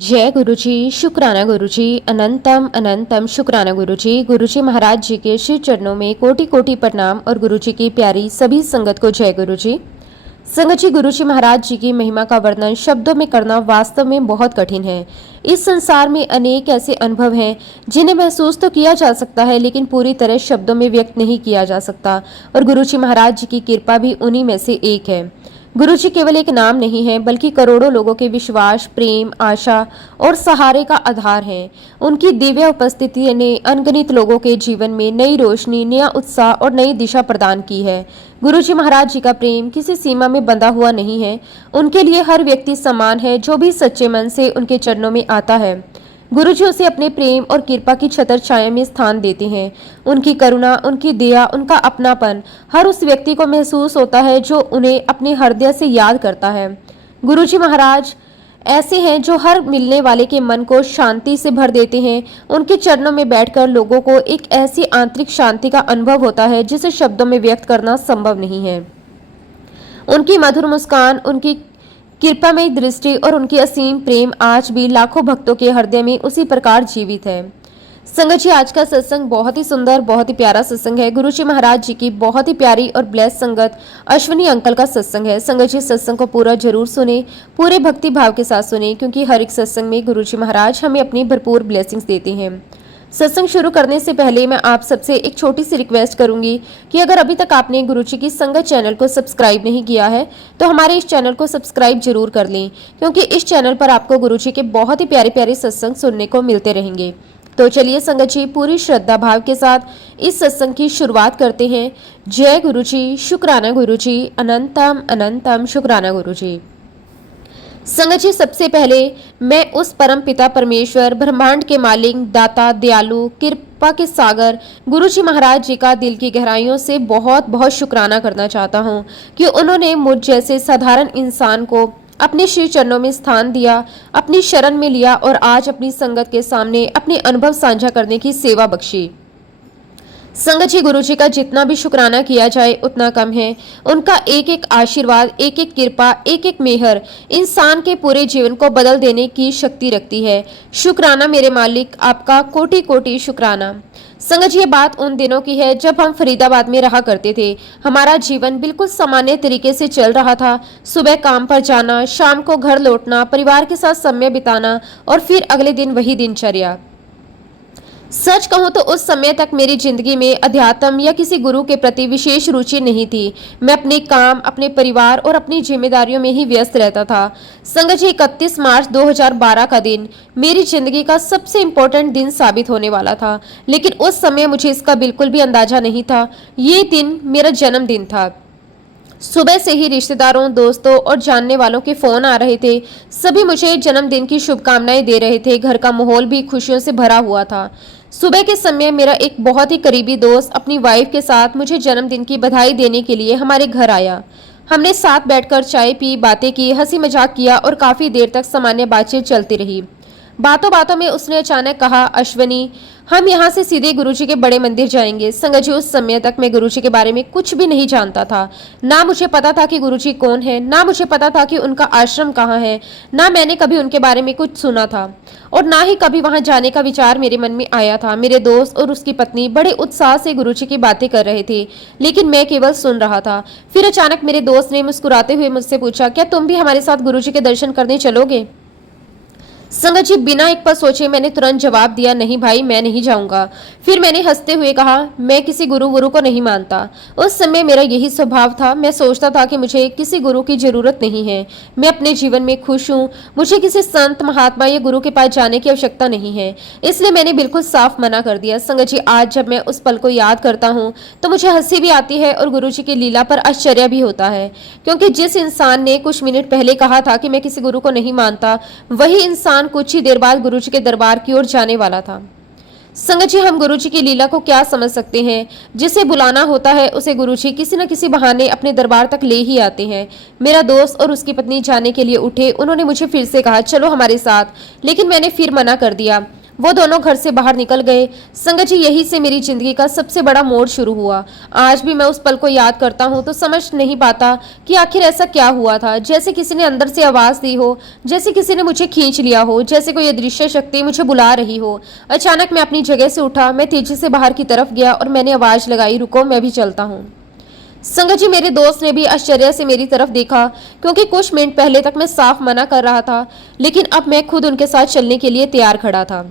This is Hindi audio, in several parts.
जय गुरुजी, शुक्राना गुरुजी, अनंतम अनंतम शुक्राना गुरुजी। गुरुजी महाराज जी के श्री चरणों में कोटि कोटि प्रणाम और गुरुजी की प्यारी सभी संगत को जय गुरुजी। संगत जी, गुरुजी महाराज जी की महिमा का वर्णन शब्दों में करना वास्तव में बहुत कठिन है। इस संसार में अनेक ऐसे अनुभव हैं जिन्हें महसूस तो किया जा सकता है, लेकिन पूरी तरह शब्दों में व्यक्त नहीं किया जा सकता, और गुरुजी महाराज जी की कृपा भी उन्हीं में से एक है। गुरुजी केवल एक नाम नहीं है, बल्कि करोड़ों लोगों के विश्वास, प्रेम, आशा और सहारे का आधार है। उनकी दिव्य उपस्थिति ने अनगिनत लोगों के जीवन में नई रोशनी, नया उत्साह और नई दिशा प्रदान की है। गुरुजी महाराज जी का प्रेम किसी सीमा में बंधा हुआ नहीं है। उनके लिए हर व्यक्ति समान है जो भी सच्चे मन से उनके चरणों में आता है। गुरुजी उसे अपने प्रेम और कृपा की छत्र छाया में स्थान देते हैं। उनकी करुणा, उनकी दया, उनका अपनापन हर उस व्यक्ति को महसूस होता है जो उन्हें अपने हृदय से याद करता है। गुरुजी महाराज ऐसे हैं जो हर मिलने वाले के मन को शांति से भर देते हैं। उनके चरणों में बैठकर लोगों को एक ऐसी आंतरिक शांति का अनुभव होता है जिसे शब्दों में व्यक्त करना संभव नहीं है। उनकी मधुर मुस्कान, उनकी कृपामय दृष्टि और उनकी असीम प्रेम आज भी लाखों भक्तों के हृदय में उसी प्रकार जीवित है। संगत जी, आज का सत्संग बहुत ही सुंदर, बहुत ही प्यारा सत्संग है। गुरुजी महाराज जी की बहुत ही प्यारी और ब्लेस संगत अश्विनी अंकल का सत्संग है। संगत जी, सत्संग को पूरा जरूर सुने, पूरे भक्ति भाव के साथ सुने, क्योंकि हर एक सत्संग में गुरुजी महाराज हमें अपनी भरपूर ब्लेसिंग्स देते हैं। सत्संग शुरू करने से पहले मैं आप सबसे एक छोटी सी रिक्वेस्ट करूंगी कि अगर अभी तक आपने गुरुजी की संगत चैनल को सब्सक्राइब नहीं किया है तो हमारे इस चैनल को सब्सक्राइब जरूर कर लें, क्योंकि इस चैनल पर आपको गुरुजी के बहुत ही प्यारे प्यारे सत्संग सुनने को मिलते रहेंगे। तो चलिए संगत जी, पूरी श्रद्धा भाव के साथ इस सत्संग की शुरुआत करते हैं। जय गुरुजी, शुक्राना गुरुजी, अनंतम अनंतम शुक्राना गुरुजी। संगत जी, सबसे पहले मैं उस परम पिता परमेश्वर, ब्रह्मांड के मालिक, दाता, दयालु, कृपा के सागर गुरुजी महाराज जी का दिल की गहराइयों से बहुत बहुत शुक्राना करना चाहता हूँ कि उन्होंने मुझ जैसे साधारण इंसान को अपने श्री चरणों में स्थान दिया, अपनी शरण में लिया और आज अपनी संगत के सामने अपने अनुभव साझा करने की सेवा बख्शी। संगत जी, गुरुजी का जितना भी शुक्राना किया जाए उतना कम है। उनका एक एक आशीर्वाद, एक एक कृपा, एक एक मेहर इंसान के पूरे जीवन को बदल देने की शक्ति रखती है। शुक्राना मेरे मालिक, आपका कोटि कोटि शुक्राना। संगत जी, ये बात उन दिनों की है जब हम फरीदाबाद में रहा करते थे। हमारा जीवन बिल्कुल सामान्य तरीके से चल रहा था। सुबह काम पर जाना, शाम को घर लौटना, परिवार के साथ समय बिताना और फिर अगले दिन वही दिनचर्या। सच कहूं तो उस समय तक मेरी जिंदगी में अध्यात्म या किसी गुरु के प्रति विशेष रुचि नहीं थी। मैं अपने काम, अपने परिवार और अपनी जिम्मेदारियों में ही व्यस्त रहता था। संगत जी, 31 मार्च 2012 का दिन मेरी जिंदगी का सबसे इम्पोर्टेंट दिन साबित होने वाला था, लेकिन उस समय मुझे इसका बिल्कुल भी अंदाजा नहीं था। ये दिन मेरा जन्मदिन था। सुबह से ही रिश्तेदारों, दोस्तों और जानने वालों के फोन आ रहे थे। सभी मुझे जन्मदिन की शुभकामनाएं दे रहे थे। घर का माहौल भी खुशियों से भरा हुआ था। सुबह के समय मेरा एक बहुत ही करीबी दोस्त अपनी वाइफ के साथ मुझे जन्मदिन की बधाई देने के लिए हमारे घर आया। हमने साथ बैठकर चाय पी, बातें की, हंसी मजाक किया और काफी देर तक सामान्य बातचीत चलती रही। बातों बातों में उसने अचानक कहा, अश्वनी, हम यहाँ से सीधे गुरुजी के बड़े मंदिर जाएंगे। संगत जी, उस समय तक मैं गुरुजी के बारे में कुछ भी नहीं जानता था। ना मुझे पता था कि गुरुजी कौन है, ना मुझे पता था कि उनका आश्रम कहाँ है, ना मैंने कभी उनके बारे में कुछ सुना था और ना ही कभी वहां जाने का विचार मेरे मन में आया था। मेरे दोस्त और उसकी पत्नी बड़े उत्साह से गुरुजी की बातें कर रहे थे, लेकिन मैं केवल सुन रहा था। फिर अचानक मेरे दोस्त ने मुस्कुराते हुए मुझसे पूछा, क्या तुम भी हमारे साथ गुरुजी के दर्शन करने चलोगे? संगत जी, बिना एक पल सोचे मैंने तुरंत जवाब दिया, नहीं भाई, मैं नहीं जाऊंगा। फिर मैंने हंसते हुए कहा, मैं किसी गुरु को नहीं मानता। उस समय मेरा यही स्वभाव था। मैं सोचता था कि मुझे किसी गुरु की जरूरत नहीं है। मैं अपने जीवन में खुश हूँ। मुझे किसी संत, महात्मा या गुरु के पास जाने की आवश्यकता नहीं है। इसलिए मैंने बिल्कुल साफ मना कर दिया। संगत जी, आज जब मैं उस पल को याद करता हूँ तो मुझे हंसी भी आती है और गुरुजी की लीला पर आश्चर्य भी होता है, क्योंकि जिस इंसान ने कुछ मिनट पहले कहा था कि मैं किसी गुरु को नहीं मानता, वही इंसान कुछ ही देर बाद गुरुजी के दरबार की ओर जाने वाला था। संगत जी, हम गुरुजी की लीला को क्या समझ सकते हैं? जिसे बुलाना होता है उसे गुरुजी किसी न किसी बहाने अपने दरबार तक ले ही आते हैं। मेरा दोस्त और उसकी पत्नी जाने के लिए उठे। उन्होंने मुझे फिर से कहा, चलो हमारे साथ, लेकिन मैंने फिर मना कर दिया। वो दोनों घर से बाहर निकल गए। संगत जी, यही से मेरी जिंदगी का सबसे बड़ा मोड़ शुरू हुआ। आज भी मैं उस पल को याद करता हूँ तो समझ नहीं पाता कि आखिर ऐसा क्या हुआ था। जैसे किसी ने अंदर से आवाज दी हो, जैसे किसी ने मुझे खींच लिया हो, जैसे कोई अदृश्य शक्ति मुझे बुला रही हो। अचानक मैं अपनी जगह से उठा, मैं तेजी से बाहर की तरफ गया और मैंने आवाज लगाई, रुको, मैं भी चलता हूँ। संगत जी, मेरे दोस्त ने भी आश्चर्य से मेरी तरफ देखा, क्योंकि कुछ मिनट पहले तक मैं साफ मना कर रहा था, लेकिन अब मैं खुद उनके साथ चलने के लिए तैयार खड़ा था।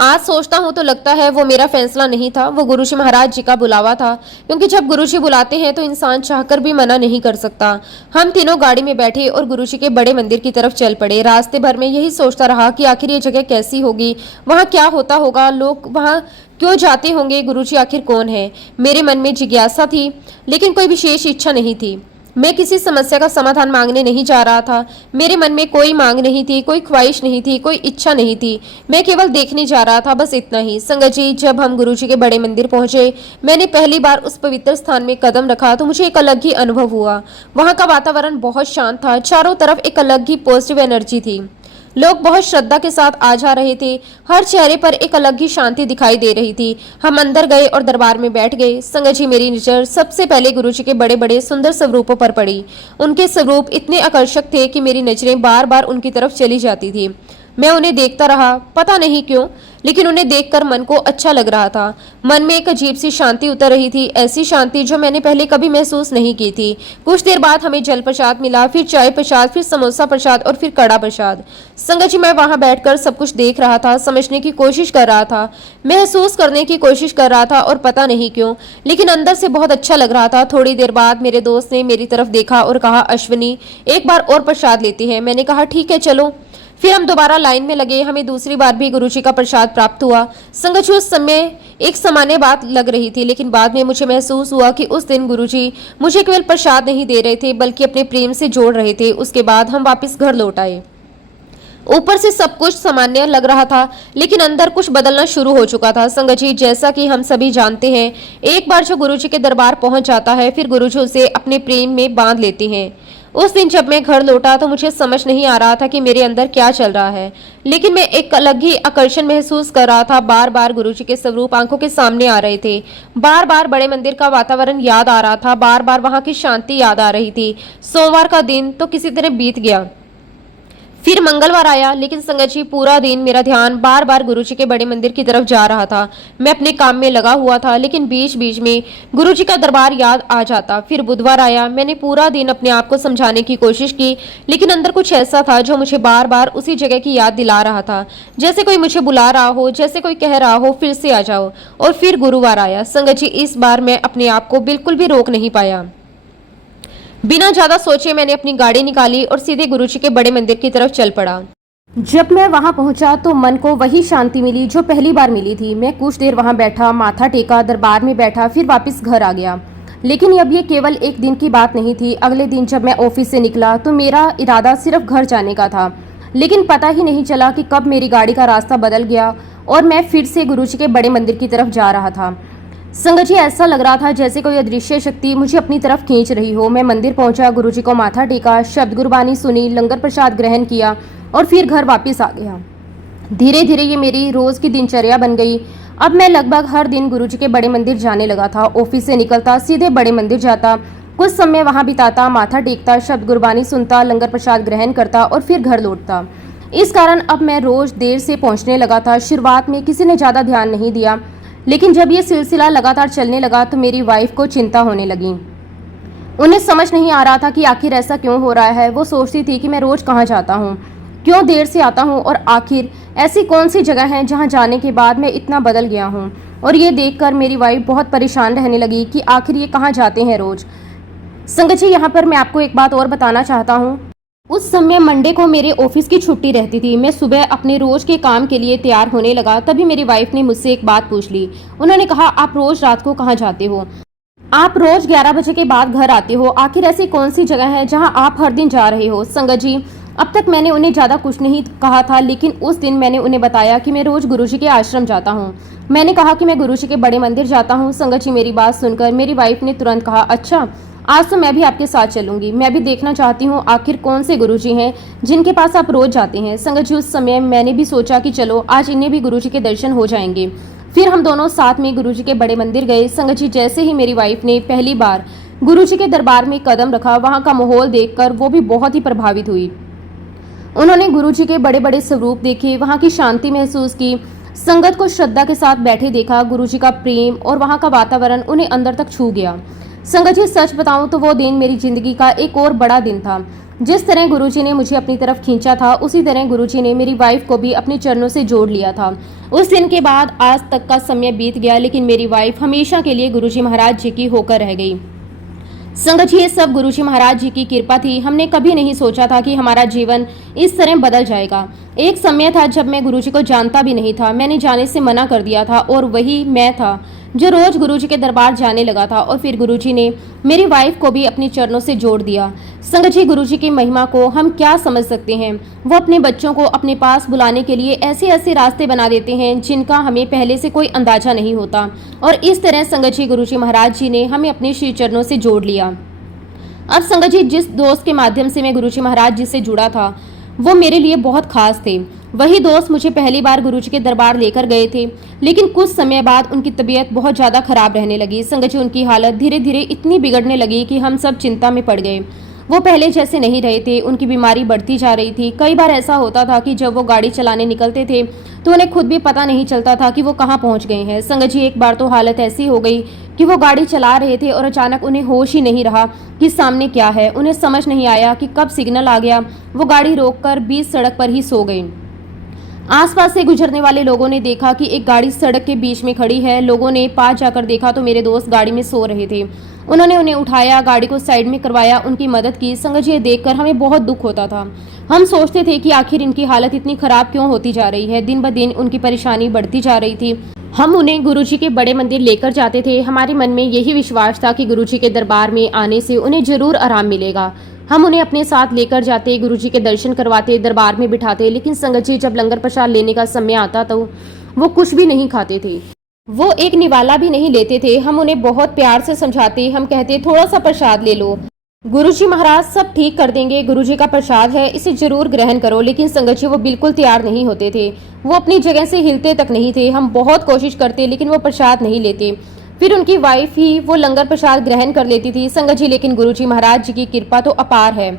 आज सोचता हूँ तो लगता है वो मेरा फैसला नहीं था, वो गुरुजी महाराज जी का बुलावा था, क्योंकि जब गुरुजी बुलाते हैं तो इंसान चाहकर भी मना नहीं कर सकता। हम तीनों गाड़ी में बैठे और गुरुजी के बड़े मंदिर की तरफ चल पड़े। रास्ते भर में यही सोचता रहा कि आखिर ये जगह कैसी होगी, वहाँ क्या होता होगा, लोग वहाँ क्यों जाते होंगे, गुरुजी आखिर कौन है। मेरे मन में जिज्ञासा थी, लेकिन कोई विशेष इच्छा नहीं थी। मैं किसी समस्या का समाधान मांगने नहीं जा रहा था। मेरे मन में कोई मांग नहीं थी, कोई ख्वाहिश नहीं थी, कोई इच्छा नहीं थी। मैं केवल देखने जा रहा था, बस इतना ही। संगत जी, जब हम गुरुजी के बड़े मंदिर पहुंचे, मैंने पहली बार उस पवित्र स्थान में कदम रखा तो मुझे एक अलग ही अनुभव हुआ। वहां का वातावरण बहुत शांत था, चारों तरफ एक अलग ही पॉजिटिव एनर्जी थी। लोग बहुत श्रद्धा के साथ आ जा रहे थे, हर चेहरे पर एक अलग ही शांति दिखाई दे रही थी। हम अंदर गए और दरबार में बैठ गए। संगत जी, मेरी नजर सबसे पहले गुरुजी के बड़े बड़े सुंदर स्वरूपों पर पड़ी। उनके स्वरूप इतने आकर्षक थे कि मेरी नजरें बार बार उनकी तरफ चली जाती थी। मैं उन्हें देखता रहा, पता नहीं क्यों, लेकिन उन्हें देखकर मन को अच्छा लग रहा था। मन में एक अजीब सी शांति उतर रही थी, ऐसी शांति जो मैंने पहले कभी महसूस नहीं की थी। कुछ देर बाद हमें जल प्रसाद मिला, फिर चाय प्रसाद, फिर समोसा प्रसाद और फिर कड़ा प्रसाद। संगत जी, मैं वहां बैठकर सब कुछ देख रहा था, समझने की कोशिश कर रहा था, महसूस करने की कोशिश कर रहा था, और पता नहीं क्यों, लेकिन अंदर से बहुत अच्छा लग रहा था। थोड़ी देर बाद मेरे दोस्त ने मेरी तरफ देखा और कहा, अश्विनी, एक बार और प्रसाद लेती है। मैंने कहा, ठीक है, चलो। फिर हम दोबारा लाइन में लगे। हमें दूसरी बार भी गुरुजी का प्रसाद प्राप्त हुआ। संगत जी, उस समय एक सामान्य बात लग रही थी, लेकिन बाद में मुझे महसूस हुआ कि उस दिन गुरुजी मुझे केवल प्रसाद नहीं दे रहे थे, बल्कि अपने प्रेम से जोड़ रहे थे। उसके बाद हम वापस घर लौट आए। ऊपर से सब कुछ सामान्य लग रहा था, लेकिन अंदर कुछ बदलना शुरू हो चुका था। संगत जी, जैसा कि हम सभी जानते हैं, एक बार जो गुरुजी के दरबार पहुंच जाता है, फिर गुरुजी उसे अपने प्रेम में बांध लेते हैं। उस दिन जब मैं घर लौटा तो मुझे समझ नहीं आ रहा था कि मेरे अंदर क्या चल रहा है, लेकिन मैं एक अलग ही आकर्षण महसूस कर रहा था। बार बार गुरुजी के स्वरूप आंखों के सामने आ रहे थे, बार बार बड़े मंदिर का वातावरण याद आ रहा था, बार बार वहां की शांति याद आ रही थी। सोमवार का दिन तो किसी तरह बीत गया, फिर मंगलवार आया, लेकिन संगत जी, पूरा दिन मेरा ध्यान बार बार गुरुजी के बड़े मंदिर की तरफ जा रहा था। मैं अपने काम में लगा हुआ था, लेकिन बीच बीच में गुरुजी का दरबार याद आ जाता। फिर बुधवार आया। मैंने पूरा दिन अपने आप को समझाने की कोशिश की, लेकिन अंदर कुछ ऐसा था जो मुझे बार बार उसी जगह की याद दिला रहा था, जैसे कोई मुझे बुला रहा हो, जैसे कोई कह रहा हो, फिर से आ जाओ। और फिर गुरुवार आया। संगत जी, इस बार मैं अपने आप को बिल्कुल भी रोक नहीं पाया। बिना ज्यादा सोचे मैंने अपनी गाड़ी निकाली और सीधे गुरुजी के बड़े मंदिर की तरफ चल पड़ा। जब मैं वहां पहुंचा तो मन को वही शांति मिली जो पहली बार मिली थी। मैं कुछ देर वहां बैठा, माथा टेका, दरबार में बैठा, फिर वापस घर आ गया। लेकिन अब ये केवल एक दिन की बात नहीं थी। अगले दिन जब मैं ऑफिस से निकला तो मेरा इरादा सिर्फ घर जाने का था, लेकिन पता ही नहीं चला कि कब मेरी गाड़ी का रास्ता बदल गया और मैं फिर से गुरुजी के बड़े मंदिर की तरफ जा रहा था। संगत जी, ऐसा लग रहा था जैसे कोई अदृश्य शक्ति मुझे अपनी तरफ खींच रही हो। मैं मंदिर पहुंचा, गुरुजी को माथा टेका, शब्द गुरबानी सुनी, लंगर प्रसाद ग्रहण किया और फिर घर वापस आ गया। धीरे धीरे ये मेरी रोज की दिनचर्या बन गई। अब मैं लगभग हर दिन गुरुजी के बड़े मंदिर जाने लगा था। ऑफिस से निकलता, सीधे बड़े मंदिर जाता, कुछ समय वहां बिताता, माथा टेकता, शब्द गुरबानी सुनता, लंगर प्रसाद ग्रहण करता और फिर घर लौटता। इस कारण अब मैं रोज देर से पहुंचने लगा था। शुरुआत में किसी ने ज्यादा ध्यान नहीं दिया, लेकिन जब ये सिलसिला लगातार चलने लगा तो मेरी वाइफ को चिंता होने लगी। उन्हें समझ नहीं आ रहा था कि आखिर ऐसा क्यों हो रहा है। वो सोचती थी कि मैं रोज कहाँ जाता हूँ, क्यों देर से आता हूँ, और आखिर ऐसी कौन सी जगह है जहाँ जाने के बाद मैं इतना बदल गया हूँ। और ये देखकर मेरी वाइफ बहुत परेशान रहने लगी कि आखिर ये कहाँ जाते हैं रोज। संगत जी, यहाँ पर मैं आपको एक बात और बताना चाहता हूँ। उस समय मंडे को मेरे ऑफिस की छुट्टी रहती थी। मैं सुबह अपने रोज के काम के लिए तैयार होने लगा, तभी मेरी वाइफ ने मुझसे एक बात पूछ ली। उन्होंने कहा, आप रोज रात को कहाँ जाते हो? आप रोज 11 बजे के बाद घर आते हो, आखिर ऐसी कौन सी जगह है जहाँ आप हर दिन जा रहे हो? संगत जी, अब तक मैंने उन्हें ज़्यादा कुछ नहीं कहा था, लेकिन उस दिन मैंने उन्हें बताया कि मैं रोज गुरुजी के आश्रम जाता हूँ। मैंने कहा कि मैं गुरुजी के बड़े मंदिर जाता हूँ। संगत जी, मेरी बात सुनकर मेरी वाइफ ने तुरंत कहा, अच्छा, आज तो मैं भी आपके साथ चलूंगी। मैं भी देखना चाहती हूँ आखिर कौन से गुरुजी हैं जिनके पास आप रोज जाते हैं। संगत जी, उस समय मैंने भी सोचा कि चलो आज इन्हें भी गुरुजी के दर्शन हो जाएंगे। फिर हम दोनों साथ में गुरुजी के बड़े मंदिर गए। संगत जी, जैसे ही मेरी वाइफ ने पहली बार गुरुजी के दरबार में कदम रखा, वहाँ का माहौल देखकर वो भी बहुत ही प्रभावित हुई। उन्होंने गुरुजी के बड़े बड़े स्वरूप देखे, वहाँ की शांति महसूस की, संगत को श्रद्धा के साथ बैठे देखा। गुरुजी का प्रेम और वहाँ का वातावरण उन्हें अंदर तक छू गया। संगत जी, सच बताऊं तो वो दिन मेरी जिंदगी का एक और बड़ा दिन था। जिस तरह गुरुजी ने मुझे अपनी तरफ खींचा था, उसी तरह गुरुजी ने मेरी वाइफ को भी अपने चरणों से जोड़ लिया था। उस दिन के बाद आज तक का समय बीत गया, लेकिन मेरी वाइफ हमेशा के लिए गुरुजी महाराज जी की होकर रह गई। संगत जी, ये सब गुरुजी महाराज जी की कृपा थी। हमने कभी नहीं सोचा था कि हमारा जीवन इस तरह बदल जाएगा। एक समय था जब मैं गुरुजी को जानता भी नहीं था। मैंने जाने से मना कर दिया था और वही मैं था जो रोज गुरुजी के दरबार जाने लगा था। और फिर गुरुजी ने मेरी वाइफ को भी अपने चरणों से जोड़ दिया। संगत जी, गुरुजी की महिमा को हम क्या समझ सकते हैं। वो अपने बच्चों को अपने पास बुलाने के लिए ऐसे ऐसे रास्ते बना देते हैं जिनका हमें पहले से कोई अंदाजा नहीं होता। और इस तरह संगत जी, गुरुजी महाराज जी ने हमें अपने श्री चरणों से जोड़ लिया। अब संगत जी, जिस दोस्त के माध्यम से मैं गुरुजी महाराज जी से जुड़ा था, वो मेरे लिए बहुत खास थे। वही दोस्त मुझे पहली बार गुरुजी के दरबार लेकर गए थे, लेकिन कुछ समय बाद उनकी तबीयत बहुत ज़्यादा खराब रहने लगी। संगत जी, उनकी हालत धीरे धीरे इतनी बिगड़ने लगी कि हम सब चिंता में पड़ गए। वो पहले जैसे नहीं रहे थे, उनकी बीमारी बढ़ती जा रही थी। कई बार ऐसा होता था कि जब वो गाड़ी चलाने निकलते थे तो उन्हें खुद भी पता नहीं चलता था कि वो कहाँ पहुँच गए हैं। संगत जी, एक बार तो हालत ऐसी हो गई कि वो गाड़ी चला रहे थे और अचानक उन्हें होश ही नहीं रहा कि सामने क्या है। उन्हें समझ नहीं आया कि कब सिग्नल आ गया। वो गाड़ी रोककर बीच सड़क पर ही सो गई। आसपास से गुजरने वाले लोगों ने देखा कि एक गाड़ी सड़क के बीच में खड़ी है। लोगों ने पास जाकर देखा तो मेरे दोस्त गाड़ी में सो रहे थे। उन्होंने उन्हें उठाया, गाड़ी को साइड में करवाया, उनकी मदद की। संगत जी, ये देखकर हमें बहुत दुख होता था। हम सोचते थे कि आखिर इनकी हालत इतनी खराब क्यों होती जा रही है। दिन ब दिन उनकी परेशानी बढ़ती जा रही थी। हम उन्हें गुरुजी के बड़े मंदिर लेकर जाते थे। हमारे मन में यही विश्वास था कि गुरुजी के दरबार में आने से उन्हें जरूर आराम मिलेगा। हम उन्हें अपने साथ लेकर जाते, गुरुजी के दर्शन करवाते, दरबार में बिठाते। लेकिन संगत जी, जब लंगर प्रसाद लेने का समय आता तो वो कुछ भी नहीं खाते थे। वो एक निवाला भी नहीं लेते थे। हम उन्हें बहुत प्यार से समझाते, हम कहते थोड़ा सा प्रसाद ले लो, गुरुजी महाराज सब ठीक कर देंगे, गुरुजी का प्रसाद है, इसे जरूर ग्रहण करो। लेकिन संगत जी, वो बिल्कुल तैयार नहीं होते थे। वो अपनी जगह से हिलते तक नहीं थे। हम बहुत कोशिश करते लेकिन वो प्रसाद नहीं लेते। फिर उनकी वाइफ ही वो लंगर प्रसाद ग्रहण कर लेती थी। संगत जी, लेकिन गुरुजी महाराज जी की कृपा तो अपार है।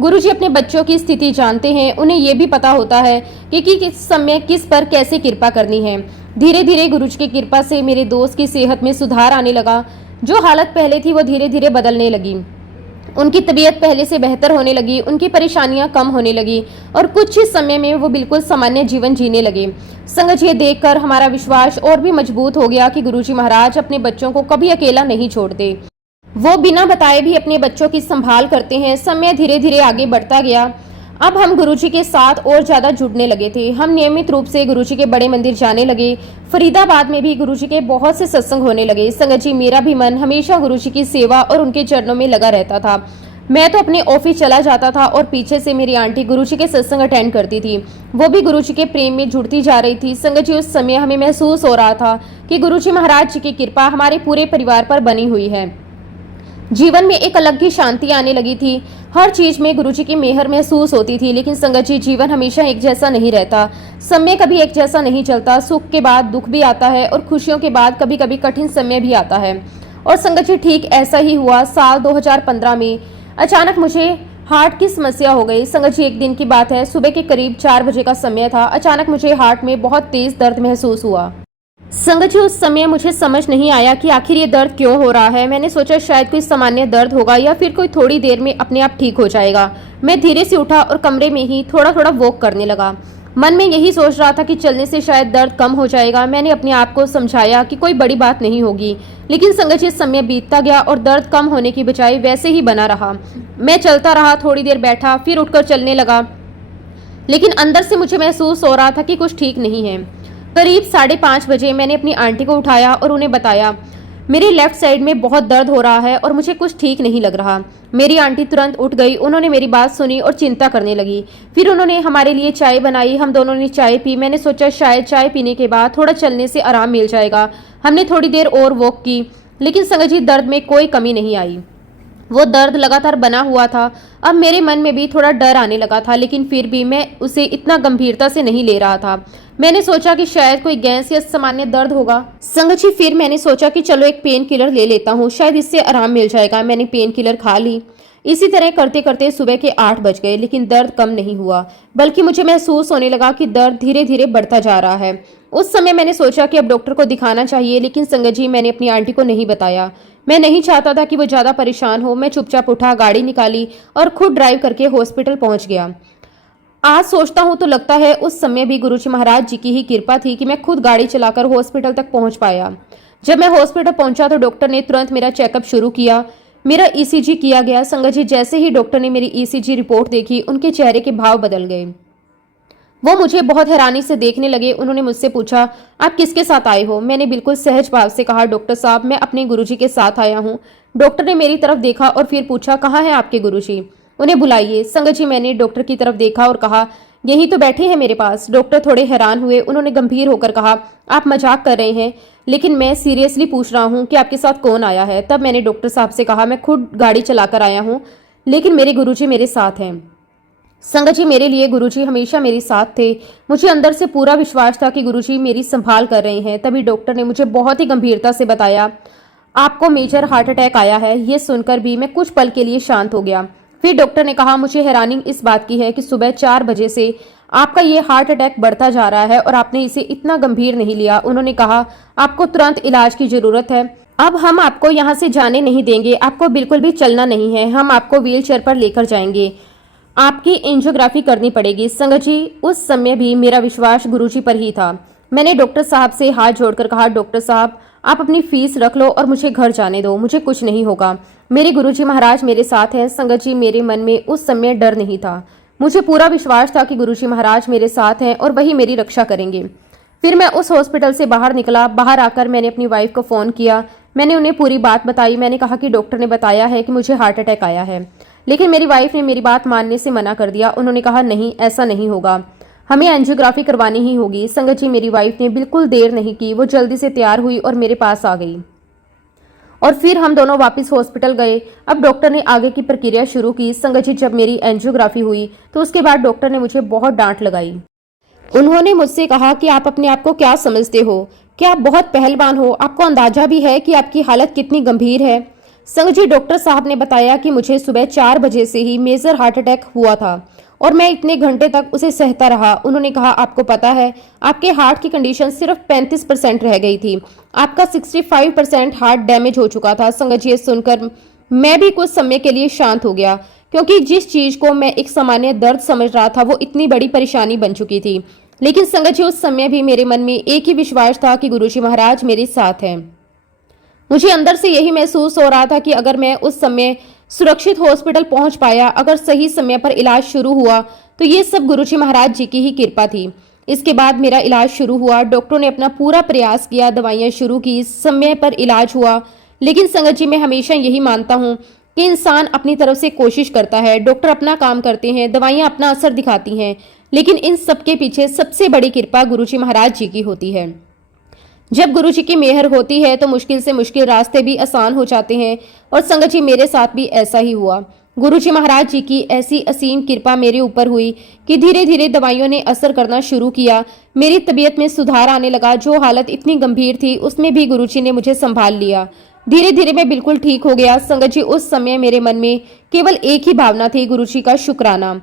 गुरुजी अपने बच्चों की स्थिति जानते हैं। उन्हें ये भी पता होता है कि किस समय किस पर कैसे कृपा करनी है। धीरे धीरे गुरुजी की कृपा से मेरे दोस्त की सेहत में सुधार आने लगा। जो हालत पहले थी वो धीरे धीरे बदलने लगी। उनकी तबीयत पहले से बेहतर होने लगी, उनकी परेशानियां कम होने लगी और कुछ ही समय में वो बिल्कुल सामान्य जीवन जीने लगे। संगत जी, देखकर हमारा विश्वास और भी मजबूत हो गया कि गुरुजी महाराज अपने बच्चों को कभी अकेला नहीं छोड़ते। वो बिना बताए भी अपने बच्चों की संभाल करते हैं। समय धीरे धीरे आगे बढ़ता गया। अब हम गुरुजी के साथ और ज्यादा जुड़ने लगे थे। हम नियमित रूप से गुरुजी के बड़े मंदिर जाने लगे। फरीदाबाद में भी गुरुजी के बहुत से सत्संग होने लगे। संगत जी, मेरा भी मन हमेशा गुरुजी की सेवा और उनके चरणों में लगा रहता था। मैं तो अपने ऑफिस चला जाता था और पीछे से मेरी आंटी गुरुजी के सत्संग अटेंड करती थी। वो भी गुरुजी के प्रेम में जुड़ती जा रही थी। संगत जी, उस समय हमें महसूस हो रहा था कि गुरुजी महाराज जी की कृपा हमारे पूरे परिवार पर बनी हुई है। जीवन में एक अलग ही शांति आने लगी थी। हर चीज में गुरुजी की मेहर महसूस होती थी। लेकिन संगत जी, जीवन हमेशा एक जैसा नहीं रहता। समय कभी एक जैसा नहीं चलता। सुख के बाद दुख भी आता है और खुशियों के बाद कभी कभी कठिन समय भी आता है। और संगत जी, ठीक ऐसा ही हुआ। साल 2015 में अचानक मुझे हार्ट की समस्या हो गई। संगत जी, एक दिन की बात है, सुबह के करीब 4 बजे का समय था। अचानक मुझे हार्ट में बहुत तेज दर्द महसूस हुआ। संगत जी, उस समय मुझे समझ नहीं आया कि आखिर ये दर्द क्यों हो रहा है। मैंने सोचा शायद कोई सामान्य दर्द होगा या फिर कोई थोड़ी देर में अपने आप ठीक हो जाएगा। मैं धीरे से उठा और कमरे में ही थोड़ा थोड़ा वॉक करने लगा। मन में यही सोच रहा था कि चलने से शायद दर्द कम हो जाएगा। मैंने अपने आप को समझाया कि कोई बड़ी बात नहीं होगी। लेकिन संगत जी, समय बीतता गया और दर्द कम होने की बजाय वैसे ही बना रहा। मैं चलता रहा, थोड़ी देर बैठा, फिर उठकर चलने लगा। लेकिन अंदर से मुझे महसूस हो रहा था कि कुछ ठीक नहीं है। करीब 5:30 बजे मैंने अपनी आंटी को उठाया और उन्हें बताया, मेरी लेफ्ट साइड में बहुत दर्द हो रहा है और मुझे कुछ ठीक नहीं लग रहा। मेरी आंटी तुरंत उठ गई। उन्होंने मेरी बात सुनी और चिंता करने लगी। फिर उन्होंने हमारे लिए चाय बनाई। हम दोनों ने चाय पी। मैंने सोचा शायद चाय पीने के बाद थोड़ा चलने से आराम मिल जाएगा। हमने थोड़ी देर और वॉक की, लेकिन संगत जी, दर्द में कोई कमी नहीं आई। वो दर्द लगातार बना हुआ था। अब मेरे मन में भी थोड़ा डर आने लगा था, लेकिन फिर भी मैं उसे इतना गंभीरता से नहीं ले रहा था। मैंने सोचा कि शायद कोई गैस या सामान्य दर्द होगा। संगत जी, फिर मैंने सोचा कि चलो एक पेन किलर ले लेता हूँ, शायद इससे आराम मिल जाएगा। मैंने पेन किलर खा ली। इसी तरह करते करते सुबह के 8 बज गए, लेकिन दर्द कम नहीं हुआ, बल्कि मुझे महसूस होने लगा कि दर्द धीरे धीरे बढ़ता जा रहा है। उस समय मैंने सोचा कि अब डॉक्टर को दिखाना चाहिए, लेकिन संगत जी, मैंने अपनी आंटी को नहीं बताया। मैं नहीं चाहता था कि वो ज्यादा परेशान हो। मैं चुपचाप उठा, गाड़ी निकाली और खुद ड्राइव करके हॉस्पिटल पहुंच गया। आज सोचता हूँ तो लगता है उस समय भी गुरुजी महाराज जी की ही कृपा थी कि मैं खुद गाड़ी चलाकर हॉस्पिटल तक पहुंच पाया। जब मैं हॉस्पिटल पहुंचा तो डॉक्टर ने तुरंत मेरा चेकअप शुरू किया। मेरा ईसीजी किया गया। संगत जी, जैसे ही डॉक्टर ने मेरी ईसीजी रिपोर्ट देखी, उनके चेहरे के भाव बदल गए। वो मुझे बहुत हैरानी से देखने लगे। उन्होंने मुझसे पूछा, आप किसके साथ आए हो? मैंने बिल्कुल सहज भाव से कहा, डॉक्टर साहब, मैं अपने गुरुजी के साथ आया हूँ। डॉक्टर ने मेरी तरफ देखा और फिर पूछा, कहाँ हैं आपके गुरुजी? उन्हें बुलाइए। संगत जी, मैंने डॉक्टर की तरफ देखा और कहा, यही तो बैठे हैं मेरे पास। डॉक्टर थोड़े हैरान हुए। उन्होंने गंभीर होकर कहा, आप मजाक कर रहे हैं, लेकिन मैं सीरियसली पूछ रहा हूँ कि आपके साथ कौन आया है। तब मैंने डॉक्टर साहब से कहा, मैं खुद गाड़ी चलाकर आया हूँ, लेकिन मेरे गुरुजी मेरे साथ हैं। संगत जी, मेरे लिए गुरुजी हमेशा मेरे साथ थे। मुझे अंदर से पूरा विश्वास था कि गुरुजी मेरी संभाल कर रहे हैं। तभी डॉक्टर ने मुझे बहुत ही गंभीरता से बताया, आपको मेजर हार्ट अटैक आया है। ये सुनकर भी मैं कुछ पल के लिए शांत हो गया। फिर डॉक्टर ने कहा, मुझे हैरानी इस बात की है कि सुबह 4 बजे से आपका ये हार्ट अटैक बढ़ता जा रहा है और आपने इसे इतना गंभीर नहीं लिया। उन्होंने कहा, आपको तुरंत इलाज की जरूरत है। अब हम आपको यहाँ से जाने नहीं देंगे। आपको बिल्कुल भी चलना नहीं है। हम आपको व्हील चेयर पर लेकर जाएंगे। आपकी एंजियोग्राफी करनी पड़ेगी। संगत जी, उस समय भी मेरा विश्वास गुरुजी पर ही था। मैंने डॉक्टर साहब से हाथ जोड़कर कहा, डॉक्टर साहब, आप अपनी फीस रख लो और मुझे घर जाने दो। मुझे कुछ नहीं होगा। मेरे गुरुजी महाराज मेरे साथ हैं। संगत जी, मेरे मन में उस समय डर नहीं था। मुझे पूरा विश्वास था कि गुरुजी महाराज मेरे साथ हैं और वही मेरी रक्षा करेंगे। फिर मैं उस हॉस्पिटल से बाहर निकला। बाहर आकर मैंने अपनी वाइफ को फ़ोन किया। मैंने उन्हें पूरी बात बताई। मैंने कहा कि डॉक्टर ने बताया है कि मुझे हार्ट अटैक आया है, लेकिन मेरी वाइफ ने मेरी बात मानने से मना कर दिया। उन्होंने कहा, नहीं, ऐसा नहीं होगा, हमें एंजियोग्राफी करवानी ही होगी। संगत जी, मेरी वाइफ ने बिल्कुल देर नहीं की। वो जल्दी से तैयार हुई और मेरे पास आ गई और फिर हम दोनों वापस हॉस्पिटल गए। अब डॉक्टर ने आगे की प्रक्रिया शुरू की। संगत जी, जब मेरी एंजियोग्राफी हुई तो उसके बाद डॉक्टर ने मुझे बहुत डांट लगाई। उन्होंने मुझसे कहा कि आप अपने आप को क्या समझते हो? क्या आप बहुत पहलवान हो? आपको अंदाजा भी है कि आपकी हालत कितनी गंभीर है? संगत जी, डॉक्टर साहब ने बताया कि मुझे सुबह 4 बजे से ही मेजर हार्ट अटैक हुआ था और मैं इतने घंटे तक उसे सहता रहा। उन्होंने कहा, आपको पता है, आपके हार्ट की कंडीशन सिर्फ 35% रह गई थी। आपका 65% हार्ट डैमेज हो चुका था। संगत जी, ये सुनकर मैं भी कुछ समय के लिए शांत हो गया, क्योंकि जिस चीज को मैं एक सामान्य दर्द समझ रहा था वो इतनी बड़ी परेशानी बन चुकी थी। लेकिन संगत जी, उस समय भी मेरे मन में एक ही विश्वास था कि गुरुजी महाराज मेरे साथ हैं। मुझे अंदर से यही महसूस हो रहा था कि अगर मैं उस समय सुरक्षित हॉस्पिटल पहुंच पाया, अगर सही समय पर इलाज शुरू हुआ, तो ये सब गुरुजी महाराज जी की ही कृपा थी। इसके बाद मेरा इलाज शुरू हुआ। डॉक्टरों ने अपना पूरा प्रयास किया, दवाइयां शुरू की, समय पर इलाज हुआ। लेकिन संगत जी, मैं हमेशा यही मानता हूँ कि इंसान अपनी तरफ से कोशिश करता है, डॉक्टर अपना काम करते हैं, दवाइयां अपना असर दिखाती हैं, लेकिन इन सबके पीछे सबसे बड़ी कृपा गुरुजी महाराज जी की होती है। जब गुरुजी की मेहर होती है तो मुश्किल से मुश्किल रास्ते भी आसान हो जाते हैं, और संगत जी, मेरे साथ भी ऐसा ही हुआ। गुरुजी महाराज जी की ऐसी असीम कृपा मेरे ऊपर हुई कि धीरे धीरे दवाइयों ने असर करना शुरू किया। मेरी तबीयत में सुधार आने लगा। जो हालत इतनी गंभीर थी उसमें भी गुरुजी ने मुझे संभाल लिया। धीरे धीरे मैं बिल्कुल ठीक हो गया। संगत जी, उस समय मेरे मन में केवल एक ही भावना थी, गुरुजी का शुक्राना,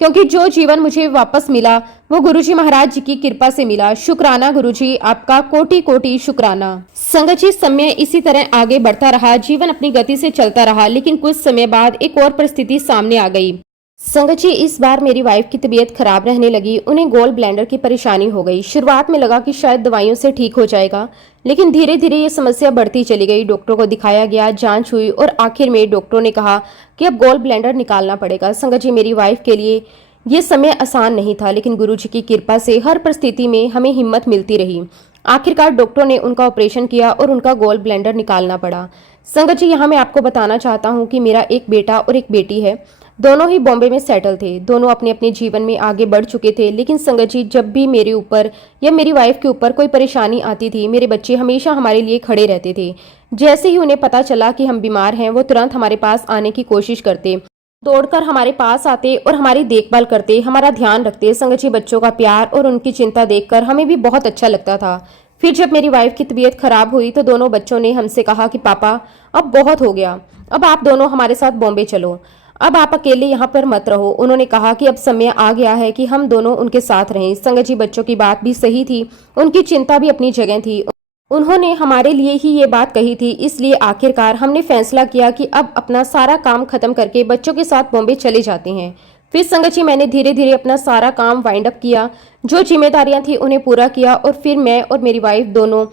क्योंकि जो जीवन मुझे वापस मिला वो गुरुजी महाराज जी की कृपा से मिला। शुक्राना गुरुजी, आपका कोटि कोटि शुक्राना। संगत जी, समय इसी तरह आगे बढ़ता रहा, जीवन अपनी गति से चलता रहा, लेकिन कुछ समय बाद एक और परिस्थिति सामने आ गई। संगत जी, इस बार मेरी वाइफ की तबीयत खराब रहने लगी। उन्हें गोल ब्लैंडर की परेशानी हो गई। शुरुआत में लगा कि शायद दवाइयों से ठीक हो जाएगा, लेकिन धीरे धीरे ये समस्या बढ़ती चली गई। डॉक्टरों को दिखाया गया, जांच हुई और आखिर में डॉक्टरों ने कहा कि अब गोल ब्लैंडर निकालना पड़ेगा। संगत जी, मेरी वाइफ के लिए ये समय आसान नहीं था, लेकिन गुरुजी की कृपा से हर परिस्थिति में हमें हिम्मत मिलती रही। आखिरकार डॉक्टरों ने उनका ऑपरेशन किया और उनका गोल ब्लैंडर निकालना पड़ा। संगत जी, यहाँ मैं आपको बताना चाहता हूँ कि मेरा एक बेटा और एक बेटी है। दोनों ही बॉम्बे में सेटल थे। दोनों अपने अपने जीवन में आगे बढ़ चुके थे। लेकिन संगत जी, जब भी मेरे ऊपर या मेरी वाइफ के ऊपर कोई परेशानी आती थी, मेरे बच्चे हमेशा हमारे लिए खड़े रहते थे। जैसे ही उन्हें पता चला कि हम बीमार हैं, वो तुरंत हमारे पास आने की कोशिश करते, दौड़कर हमारे पास आते और हमारी देखभाल करते, हमारा ध्यान रखते। संगत जी, बच्चों का प्यार और उनकी चिंता देखकर हमें भी बहुत अच्छा लगता था। फिर जब मेरी वाइफ की तबीयत खराब हुई तो दोनों बच्चों ने हमसे कहा कि पापा, अब बहुत हो गया, अब आप दोनों हमारे साथ बॉम्बे चलो, अब आप अकेले यहाँ पर मत रहो। उन्होंने कहा कि अब समय आ गया है कि हम दोनों उनके साथ रहें। संगत जी, बच्चों की बात भी सही थी, उनकी चिंता भी अपनी जगह थी। उन्होंने हमारे लिए ही ये बात कही थी, इसलिए आखिरकार हमने फैसला किया कि अब अपना सारा काम खत्म करके बच्चों के साथ बॉम्बे चले जाते हैं। फिर संगत जी, मैंने धीरे धीरे अपना सारा काम वाइंड अप किया, जो जिम्मेदारियां थी उन्हें पूरा किया और फिर मैं और मेरी वाइफ दोनों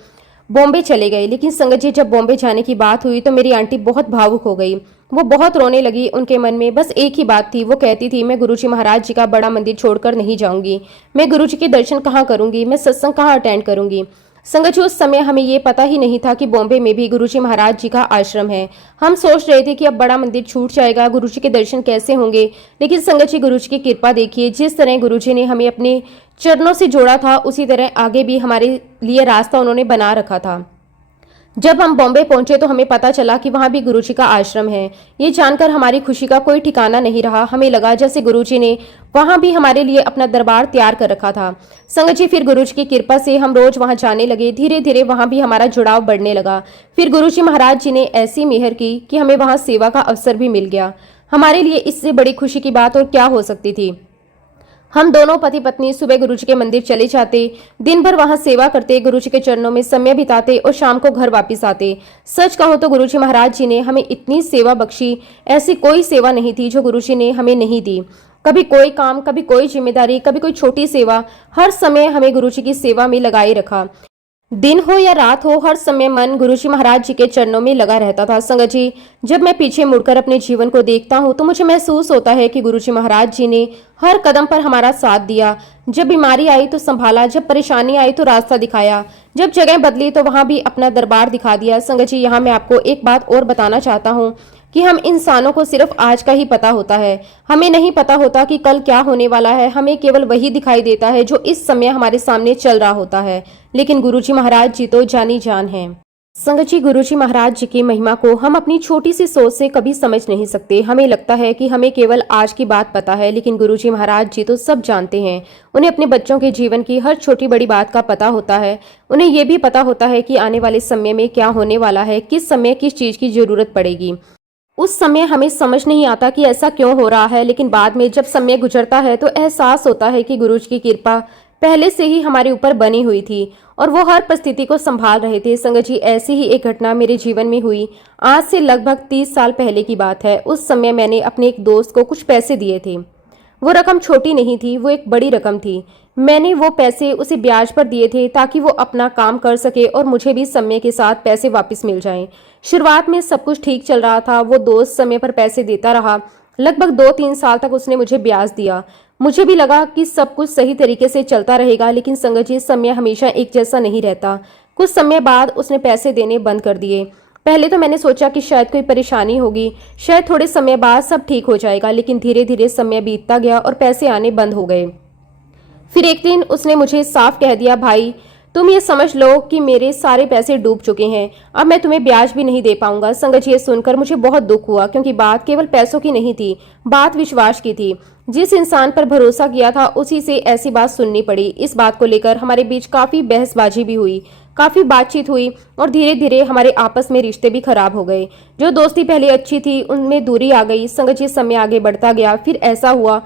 बॉम्बे चले गए। लेकिन संगत जी, जब बॉम्बे जाने की बात हुई तो मेरी आंटी बहुत भावुक हो गई। वो बहुत रोने लगी। उनके मन में बस एक ही बात थी। वो कहती थी, मैं गुरुजी महाराज जी का बड़ा मंदिर छोड़कर नहीं जाऊंगी, मैं गुरुजी के दर्शन कहाँ करूंगी, मैं सत्संग कहाँ अटेंड करूंगी। संगत जी, उस समय हमें ये पता ही नहीं था कि बॉम्बे में भी गुरुजी महाराज जी का आश्रम है। हम सोच रहे थे कि अब बड़ा मंदिर छूट जाएगा, गुरुजी के दर्शन कैसे होंगे। लेकिन संगत जी, गुरुजी की कृपा देखिए, जिस तरह गुरुजी ने हमें अपने चरणों से जोड़ा था, उसी तरह आगे भी हमारे लिए रास्ता उन्होंने बना रखा था। जब हम बॉम्बे पहुंचे तो हमें पता चला कि वहां भी गुरुजी का आश्रम है। ये जानकर हमारी खुशी का कोई ठिकाना नहीं रहा। हमें लगा जैसे गुरुजी ने वहां भी हमारे लिए अपना दरबार तैयार कर रखा था। संगत जी, फिर गुरुजी की कृपा से हम रोज वहां जाने लगे। धीरे धीरे वहां भी हमारा जुड़ाव बढ़ने लगा। फिर गुरुजी महाराज जी ने ऐसी मेहर की कि हमें वहां सेवा का अवसर भी मिल गया। हमारे लिए इससे बड़ी खुशी की बात और क्या हो सकती थी। हम दोनों पति पत्नी सुबह गुरुजी के मंदिर चले जाते, दिन भर वहां सेवा करते, गुरुजी के चरणों में समय बिताते और शाम को घर वापस आते। सच कहो तो गुरुजी महाराज जी ने हमें इतनी सेवा बख्शी, ऐसी कोई सेवा नहीं थी जो गुरुजी ने हमें नहीं दी। कभी कोई काम, कभी कोई जिम्मेदारी, कभी कोई छोटी सेवा, हर समय हमें गुरुजी की सेवा में लगाए रखा। दिन हो या रात हो, हर समय मन गुरुजी महाराज जी के चरणों में लगा रहता था। संगत जी, जब मैं पीछे मुड़कर अपने जीवन को देखता हूँ तो मुझे महसूस होता है कि गुरुजी महाराज जी ने हर कदम पर हमारा साथ दिया। जब बीमारी आई तो संभाला, जब परेशानी आई तो रास्ता दिखाया, जब जगह बदली तो वहां भी अपना दरबार दिखा दिया। संगत जी, यहाँ मैं आपको एक बात और बताना चाहता हूँ कि हम इंसानों को सिर्फ आज का ही पता होता है। हमें नहीं पता होता कि कल क्या होने वाला है। हमें केवल वही दिखाई देता है जो इस समय हमारे सामने चल रहा होता है। लेकिन गुरुजी महाराज जी तो जानी जान है। संगत जी, गुरुजी महाराज जी की महिमा को हम अपनी छोटी सी सोच से कभी समझ नहीं सकते। हमें लगता है कि हमें केवल आज की बात पता है, लेकिन गुरुजी महाराज जी तो सब जानते हैं। उन्हें अपने बच्चों के जीवन की हर छोटी बड़ी बात का पता होता है। उन्हें ये भी पता होता है कि आने वाले समय में क्या होने वाला है, किस समय किस चीज की जरूरत पड़ेगी। उस समय हमें समझ नहीं आता कि ऐसा क्यों हो रहा है, लेकिन बाद में जब समय गुजरता है तो एहसास होता है कि गुरुजी की कृपा पहले से ही हमारे ऊपर बनी हुई थी और वो हर परिस्थिति को संभाल रहे थे। संगत जी, ऐसी ही एक घटना मेरे जीवन में हुई। आज से लगभग 30 साल पहले की बात है। उस समय मैंने अपने एक दोस्त को कुछ पैसे दिए थे। वो रकम छोटी नहीं थी, वो एक बड़ी रकम थी। मैंने वो पैसे उसे ब्याज पर दिए थे ताकि वो अपना काम कर सके और मुझे भी समय के साथ पैसे वापस मिल जाएं। शुरुआत में सब कुछ ठीक चल रहा था। वो दोस्त समय पर पैसे देता रहा। लगभग 2-3 साल तक उसने मुझे ब्याज दिया। मुझे भी लगा कि सब कुछ सही तरीके से चलता रहेगा, लेकिन संगत जी, समय हमेशा एक जैसा नहीं रहता। कुछ समय बाद उसने पैसे देने बंद कर दिए। पहले तो मैंने सोचा कि शायद कोई परेशानी होगी, शायद थोड़े समय बाद सब ठीक हो जाएगा, लेकिन धीरे धीरे समय बीतता गया और पैसे आने बंद हो गए। फिर एक दिन उसने मुझे साफ कह दिया, भाई तुम ये समझ लो कि मेरे सारे पैसे डूब चुके हैं, अब मैं तुम्हें ब्याज भी नहीं दे पाऊंगा। संगत जी, ये सुनकर मुझे बहुत दुख हुआ, क्योंकि बात केवल पैसों की नहीं थी, बात विश्वास की थी। जिस इंसान पर भरोसा किया था उसी से ऐसी बात सुननी पड़ी। इस बात को लेकर हमारे बीच काफी बहसबाजी भी हुई, काफी बातचीत हुई और धीरे धीरे हमारे आपस में रिश्ते भी खराब हो गए। जो दोस्ती पहले अच्छी थी उनमें दूरी आ गई। संगत जी, समय आगे बढ़ता गया। फिर ऐसा हुआ,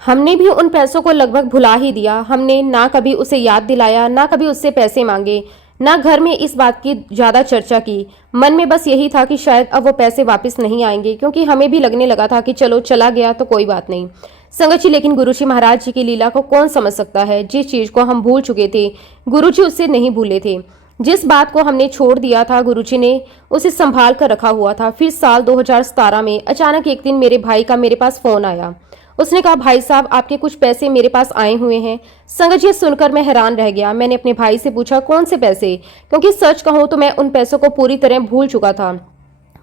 हमने भी उन पैसों को लगभग भुला ही दिया। हमने ना कभी उसे याद दिलाया, ना कभी उससे पैसे मांगे, ना घर में इस बात की ज्यादा चर्चा की। मन में बस यही था कि शायद अब वो पैसे वापस नहीं आएंगे, क्योंकि हमें भी लगने लगा था कि चलो चला गया तो कोई बात नहीं। संगत जी, लेकिन गुरुजी महाराज जी की लीला को कौन समझ सकता है। जिस चीज को हम भूल चुके थे, गुरुजी उससे नहीं भूले थे। जिस बात को हमने छोड़ दिया था, गुरुजी ने उसे संभाल कर रखा हुआ था। फिर साल 2017 में अचानक एक दिन मेरे भाई का मेरे पास फोन आया। उसने कहा, भाई साहब, आपके कुछ पैसे मेरे पास आए हुए हैं। संगत जी, सुनकर मैं हैरान रह गया। मैंने अपने भाई से पूछा, कौन से पैसे? क्योंकि सच कहूं तो मैं उन पैसों को पूरी तरह भूल चुका था।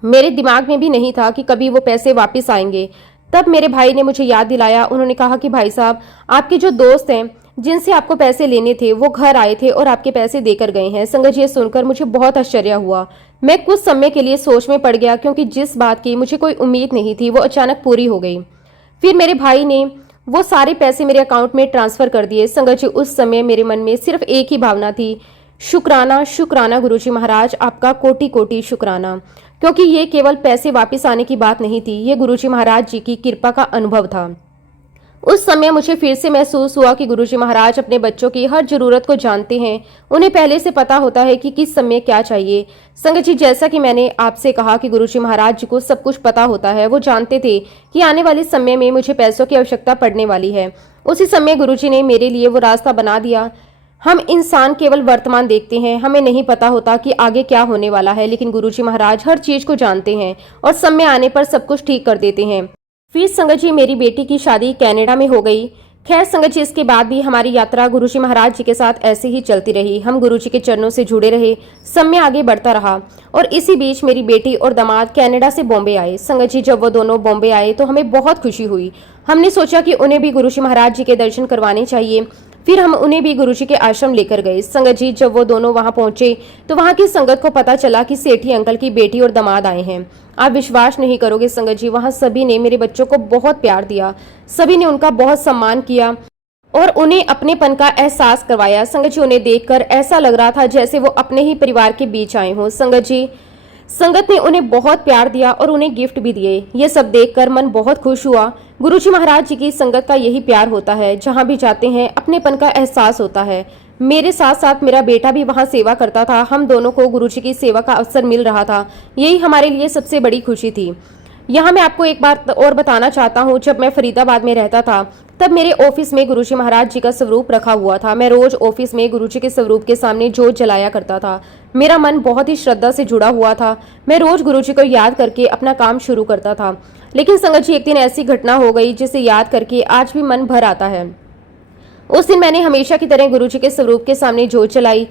मेरे दिमाग में भी नहीं था कि कभी वो पैसे वापस आएंगे। तब मेरे भाई ने मुझे याद दिलाया। उन्होंने कहा कि भाई साहब, आपके जो दोस्त हैं जिनसे आपको पैसे लेने थे वो घर आए थे और आपके पैसे देकर गए हैं। संगत जी, ये सुनकर मुझे बहुत आश्चर्य हुआ। मैं कुछ समय के लिए सोच में पड़ गया, क्योंकि जिस बात की मुझे कोई उम्मीद नहीं थी वो अचानक पूरी हो गई। फिर मेरे भाई ने वो सारे पैसे मेरे अकाउंट में ट्रांसफर कर दिए। संगत जी, उस समय मेरे मन में सिर्फ एक ही भावना थी, शुक्राना, शुक्राना गुरुजी महाराज, आपका कोटि कोटि शुक्राना। क्योंकि ये केवल पैसे वापस आने की बात नहीं थी, ये गुरुजी महाराज जी की कृपा का अनुभव था। उस समय मुझे फिर से महसूस हुआ कि गुरुजी महाराज अपने बच्चों की हर जरूरत को जानते हैं। उन्हें पहले से पता होता है कि किस समय क्या चाहिए। संगत जी, जैसा कि मैंने आपसे कहा कि गुरुजी महाराज जी को सब कुछ पता होता है, वो जानते थे कि आने वाले समय में मुझे पैसों की आवश्यकता पड़ने वाली है। उसी समय गुरुजी ने मेरे लिए वो रास्ता बना दिया। हम इंसान केवल वर्तमान देखते हैं, हमें नहीं पता होता कि आगे क्या होने वाला है, लेकिन गुरुजी महाराज हर चीज को जानते हैं और समय आने पर सब कुछ ठीक कर देते हैं। फिर संगत जी, मेरी बेटी की शादी कनाडा में हो गई। खैर संगत जी, इसके बाद भी हमारी यात्रा गुरुजी महाराज जी के साथ ऐसे ही चलती रही। हम गुरुजी के चरणों से जुड़े रहे, समय आगे बढ़ता रहा और इसी बीच मेरी बेटी और दामाद कनाडा से बॉम्बे आए। संगत जी, जब वो दोनों बॉम्बे आए तो हमें बहुत खुशी हुई। हमने सोचा कि उन्हें भी गुरुजी महाराज जी के दर्शन करवाने चाहिए। फिर हम उन्हें भी गुरुजी के आश्रम लेकर गए। संगत जी, जब वो दोनों वहां पहुंचे तो वहां की संगत को पता चला कि सेठी अंकल की बेटी और दामाद आए हैं। आप विश्वास नहीं करोगे संगत जी, वहां सभी ने मेरे बच्चों को बहुत प्यार दिया, सभी ने उनका बहुत सम्मान किया और उन्हें अपनेपन का एहसास करवाया। संगत जी, उन्हें देखकर ऐसा लग रहा था जैसे वो अपने ही परिवार के बीच आए हों। संगत जी, संगत ने उन्हें बहुत प्यार दिया और उन्हें गिफ्ट भी दिए। ये सब देखकर मन बहुत खुश हुआ। गुरुजी महाराज जी की संगत का यही प्यार होता है, जहाँ भी जाते हैं अपनेपन का एहसास होता है। मेरे साथ साथ मेरा बेटा भी वहाँ सेवा करता था। हम दोनों को गुरुजी की सेवा का अवसर मिल रहा था, यही हमारे लिए सबसे बड़ी खुशी थी। यहाँ मैं आपको एक बात और बताना चाहता हूँ। जब मैं फरीदाबाद में रहता था तब मेरे ऑफिस में गुरुजी महाराज जी का स्वरूप रखा हुआ था। मैं रोज ऑफिस में गुरुजी के स्वरूप के सामने जोत जलाया करता था। मेरा मन बहुत ही श्रद्धा से जुड़ा हुआ था। मैं रोज गुरुजी को याद करके अपना काम शुरू करता था। लेकिन संगत जी, एक दिन ऐसी घटना हो गई जिसे याद करके आज भी मन भर आता है। उस दिन मैंने हमेशा की तरह गुरुजी के स्वरूप के सामने जोत जलाई।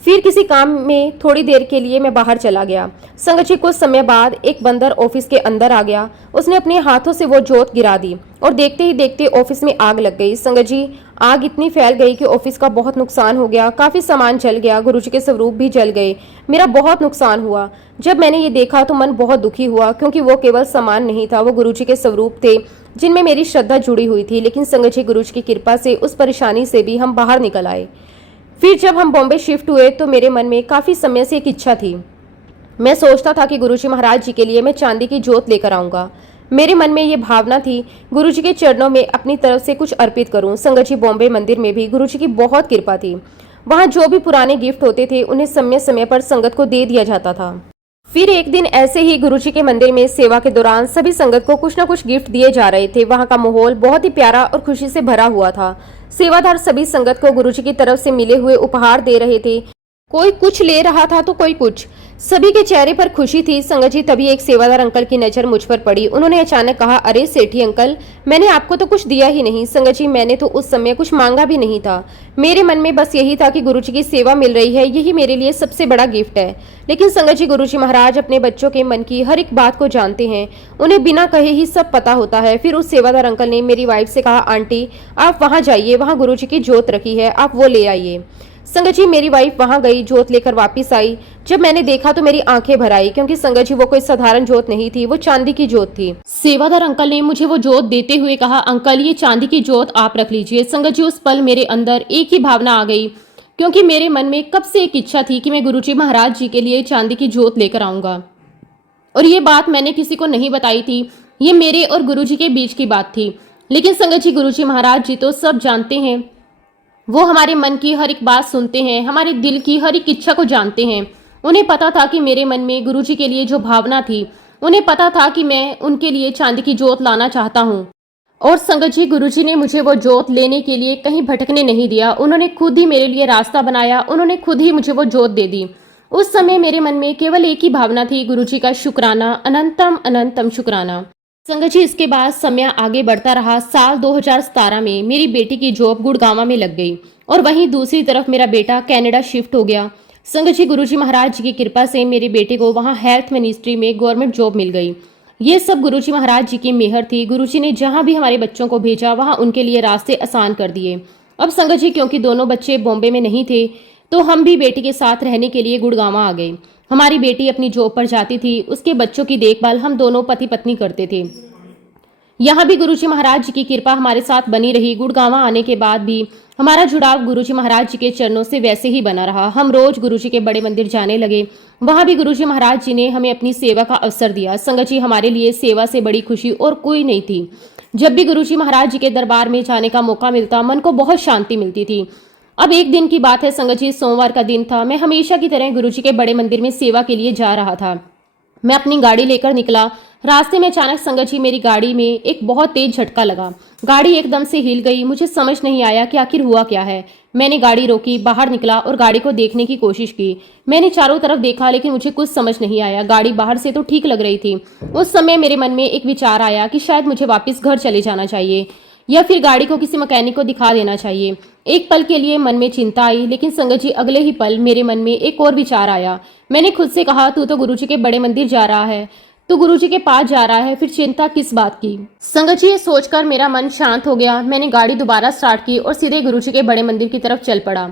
फिर किसी काम में थोड़ी देर के लिए मैं बाहर चला गया। संगत जी, कुछ समय बाद एक बंदर ऑफिस के अंदर आ गया। उसने अपने हाथों से वो जोत गिरा दी और देखते ही देखते ऑफिस में आग लग गई। संगत जी, आग इतनी फैल गई कि ऑफिस का बहुत नुकसान हो गया, काफी सामान जल गया, गुरुजी के स्वरूप भी जल गए, मेरा बहुत नुकसान हुआ। जब मैंने ये देखा तो मन बहुत दुखी हुआ, क्योंकि वो केवल सामान नहीं था, वो गुरुजी के स्वरूप थे जिनमें मेरी श्रद्धा जुड़ी हुई थी। लेकिन संगत जी, गुरुजी की कृपा से उस परेशानी से भी हम बाहर निकल आए। फिर जब हम बॉम्बे शिफ्ट हुए तो मेरे मन में काफ़ी समय से एक इच्छा थी। मैं सोचता था कि गुरुजी महाराज जी के लिए मैं चांदी की जोत लेकर आऊँगा। मेरे मन में ये भावना थी गुरुजी के चरणों में अपनी तरफ से कुछ अर्पित करूं। संगत जी, बॉम्बे मंदिर में भी गुरुजी की बहुत कृपा थी। वहाँ जो भी पुराने गिफ्ट होते थे उन्हें समय समय पर संगत को दे दिया जाता था। फिर एक दिन ऐसे ही गुरुजी के मंदिर में सेवा के दौरान सभी संगत को कुछ न कुछ गिफ्ट दिए जा रहे थे। वहाँ का माहौल बहुत ही प्यारा और खुशी से भरा हुआ था। सेवादार सभी संगत को गुरुजी की तरफ से मिले हुए उपहार दे रहे थे। कोई कुछ ले रहा था तो कोई कुछ। सभी के चेहरे पर खुशी थी। संगत जी, तभी एक सेवादार अंकल की नजर मुझ पर पड़ी। उन्होंने अचानक कहा, अरे सेठी अंकल, मैंने आपको तो कुछ दिया ही नहीं। संगत जी, मैंने तो उस समय कुछ मांगा भी नहीं था। मेरे मन में बस यही था कि गुरुजी की सेवा मिल रही है, यही मेरे लिए सबसे बड़ा गिफ्ट है। लेकिन संगत जी, गुरुजी महाराज अपने बच्चों के मन की हर एक बात को जानते हैं, उन्हें बिना कहे ही सब पता होता है। फिर उस सेवादार अंकल ने मेरी वाइफ से कहा, आंटी आप वहाँ जाइए, वहाँ गुरुजी की जोत रखी है, आप वो ले आइए। संगत जी, मेरी वाइफ वहां गई, जोत लेकर वापस आई। जब मैंने देखा तो मेरी आंखें भर आई, क्योंकि संगत जी, वो कोई साधारण जोत नहीं थी, वो चांदी की जोत थी। सेवादार अंकल ने मुझे वो जोत देते हुए कहा, अंकल ये चांदी की जोत आप रख लीजिए। संगत जी, उस पल मेरे अंदर एक ही भावना आ गई, क्योंकि मेरे मन में कब से एक इच्छा थी कि मैं गुरुजी महाराज जी के लिए चांदी की जोत लेकर आऊंगा। और ये बात मैंने किसी को नहीं बताई थी, ये मेरे और गुरुजी के बीच की बात थी। लेकिन संगत जी, गुरुजी महाराज जी तो सब जानते हैं, वो हमारे मन की हर एक बात सुनते हैं, हमारे दिल की हर एक इच्छा को जानते हैं। उन्हें पता था कि मेरे मन में गुरुजी के लिए जो भावना थी, उन्हें पता था कि मैं उनके लिए चांदी की जोत लाना चाहता हूँ। और संगत जी, गुरुजी ने मुझे वो जोत लेने के लिए कहीं भटकने नहीं दिया। उन्होंने खुद ही मेरे लिए रास्ता बनाया, उन्होंने खुद ही मुझे वो जोत दे दी। उस समय मेरे मन में केवल एक ही भावना थी, गुरुजी का शुक्राना, अनंतम अनंतम शुक्राना। संगत जी, इसके बाद समय आगे बढ़ता रहा। साल 2017 में मेरी बेटी की जॉब गुड़गांव में लग गई और वहीं दूसरी तरफ मेरा बेटा कनाडा शिफ्ट हो गया। संगत जी, गुरुजी महाराज जी की कृपा से मेरे बेटे को वहां हेल्थ मिनिस्ट्री में गवर्नमेंट जॉब मिल गई। ये सब गुरुजी महाराज जी की मेहर थी। गुरुजी ने जहाँ भी हमारे बच्चों को भेजा वहाँ उनके लिए रास्ते आसान कर दिए। अब संगत जी, क्योंकि दोनों बच्चे बॉम्बे में नहीं थे तो हम भी बेटी के साथ रहने के लिए गुड़गांव आ गए। हमारी बेटी अपनी जॉब पर जाती थी, उसके बच्चों की देखभाल हम दोनों पति पत्नी करते थे। यहाँ भी गुरुजी महाराज जी की कृपा हमारे साथ बनी रही। गुड़गांव आने के बाद भी हमारा जुड़ाव गुरुजी महाराज जी के चरणों से वैसे ही बना रहा। हम रोज गुरुजी के बड़े मंदिर जाने लगे। वहां भी गुरुजी महाराज जी ने हमें अपनी सेवा का अवसर दिया। संगत जी, हमारे लिए सेवा से बड़ी खुशी और कोई नहीं थी। जब भी गुरुजी महाराज जी के दरबार में जाने का मौका मिलता, मन को बहुत शांति मिलती थी। अब एक दिन की बात है संगत जी, सोमवार का दिन था। मैं हमेशा की तरह गुरुजी के बड़े मंदिर में सेवा के लिए जा रहा था। मैं अपनी गाड़ी लेकर निकला। रास्ते में अचानक संगत जी, मेरी गाड़ी में एक बहुत तेज झटका लगा। गाड़ी एकदम से हिल गई। मुझे समझ नहीं आया कि आखिर हुआ क्या है। मैंने गाड़ी रोकी, बाहर निकला और गाड़ी को देखने की कोशिश की। मैंने चारों तरफ देखा लेकिन मुझे कुछ समझ नहीं आया। गाड़ी बाहर से तो ठीक लग रही थी। उस समय मेरे मन में एक विचार आया कि शायद मुझे वापस घर चले जाना चाहिए या फिर गाड़ी को किसी मैकेनिक को दिखा देना चाहिए। एक पल के लिए मन में चिंता आई, लेकिन संगत जी, अगले ही पल मेरे मन में एक और विचार आया। मैंने खुद से कहा, तू तो गुरुजी के बड़े मंदिर जा रहा है, तू गुरुजी के पास जा रहा है, फिर चिंता किस बात की। संगत जी, ये सोचकर मेरा मन शांत हो गया। मैंने गाड़ी दोबारा स्टार्ट की और सीधे गुरुजी के बड़े मंदिर की तरफ चल पड़ा।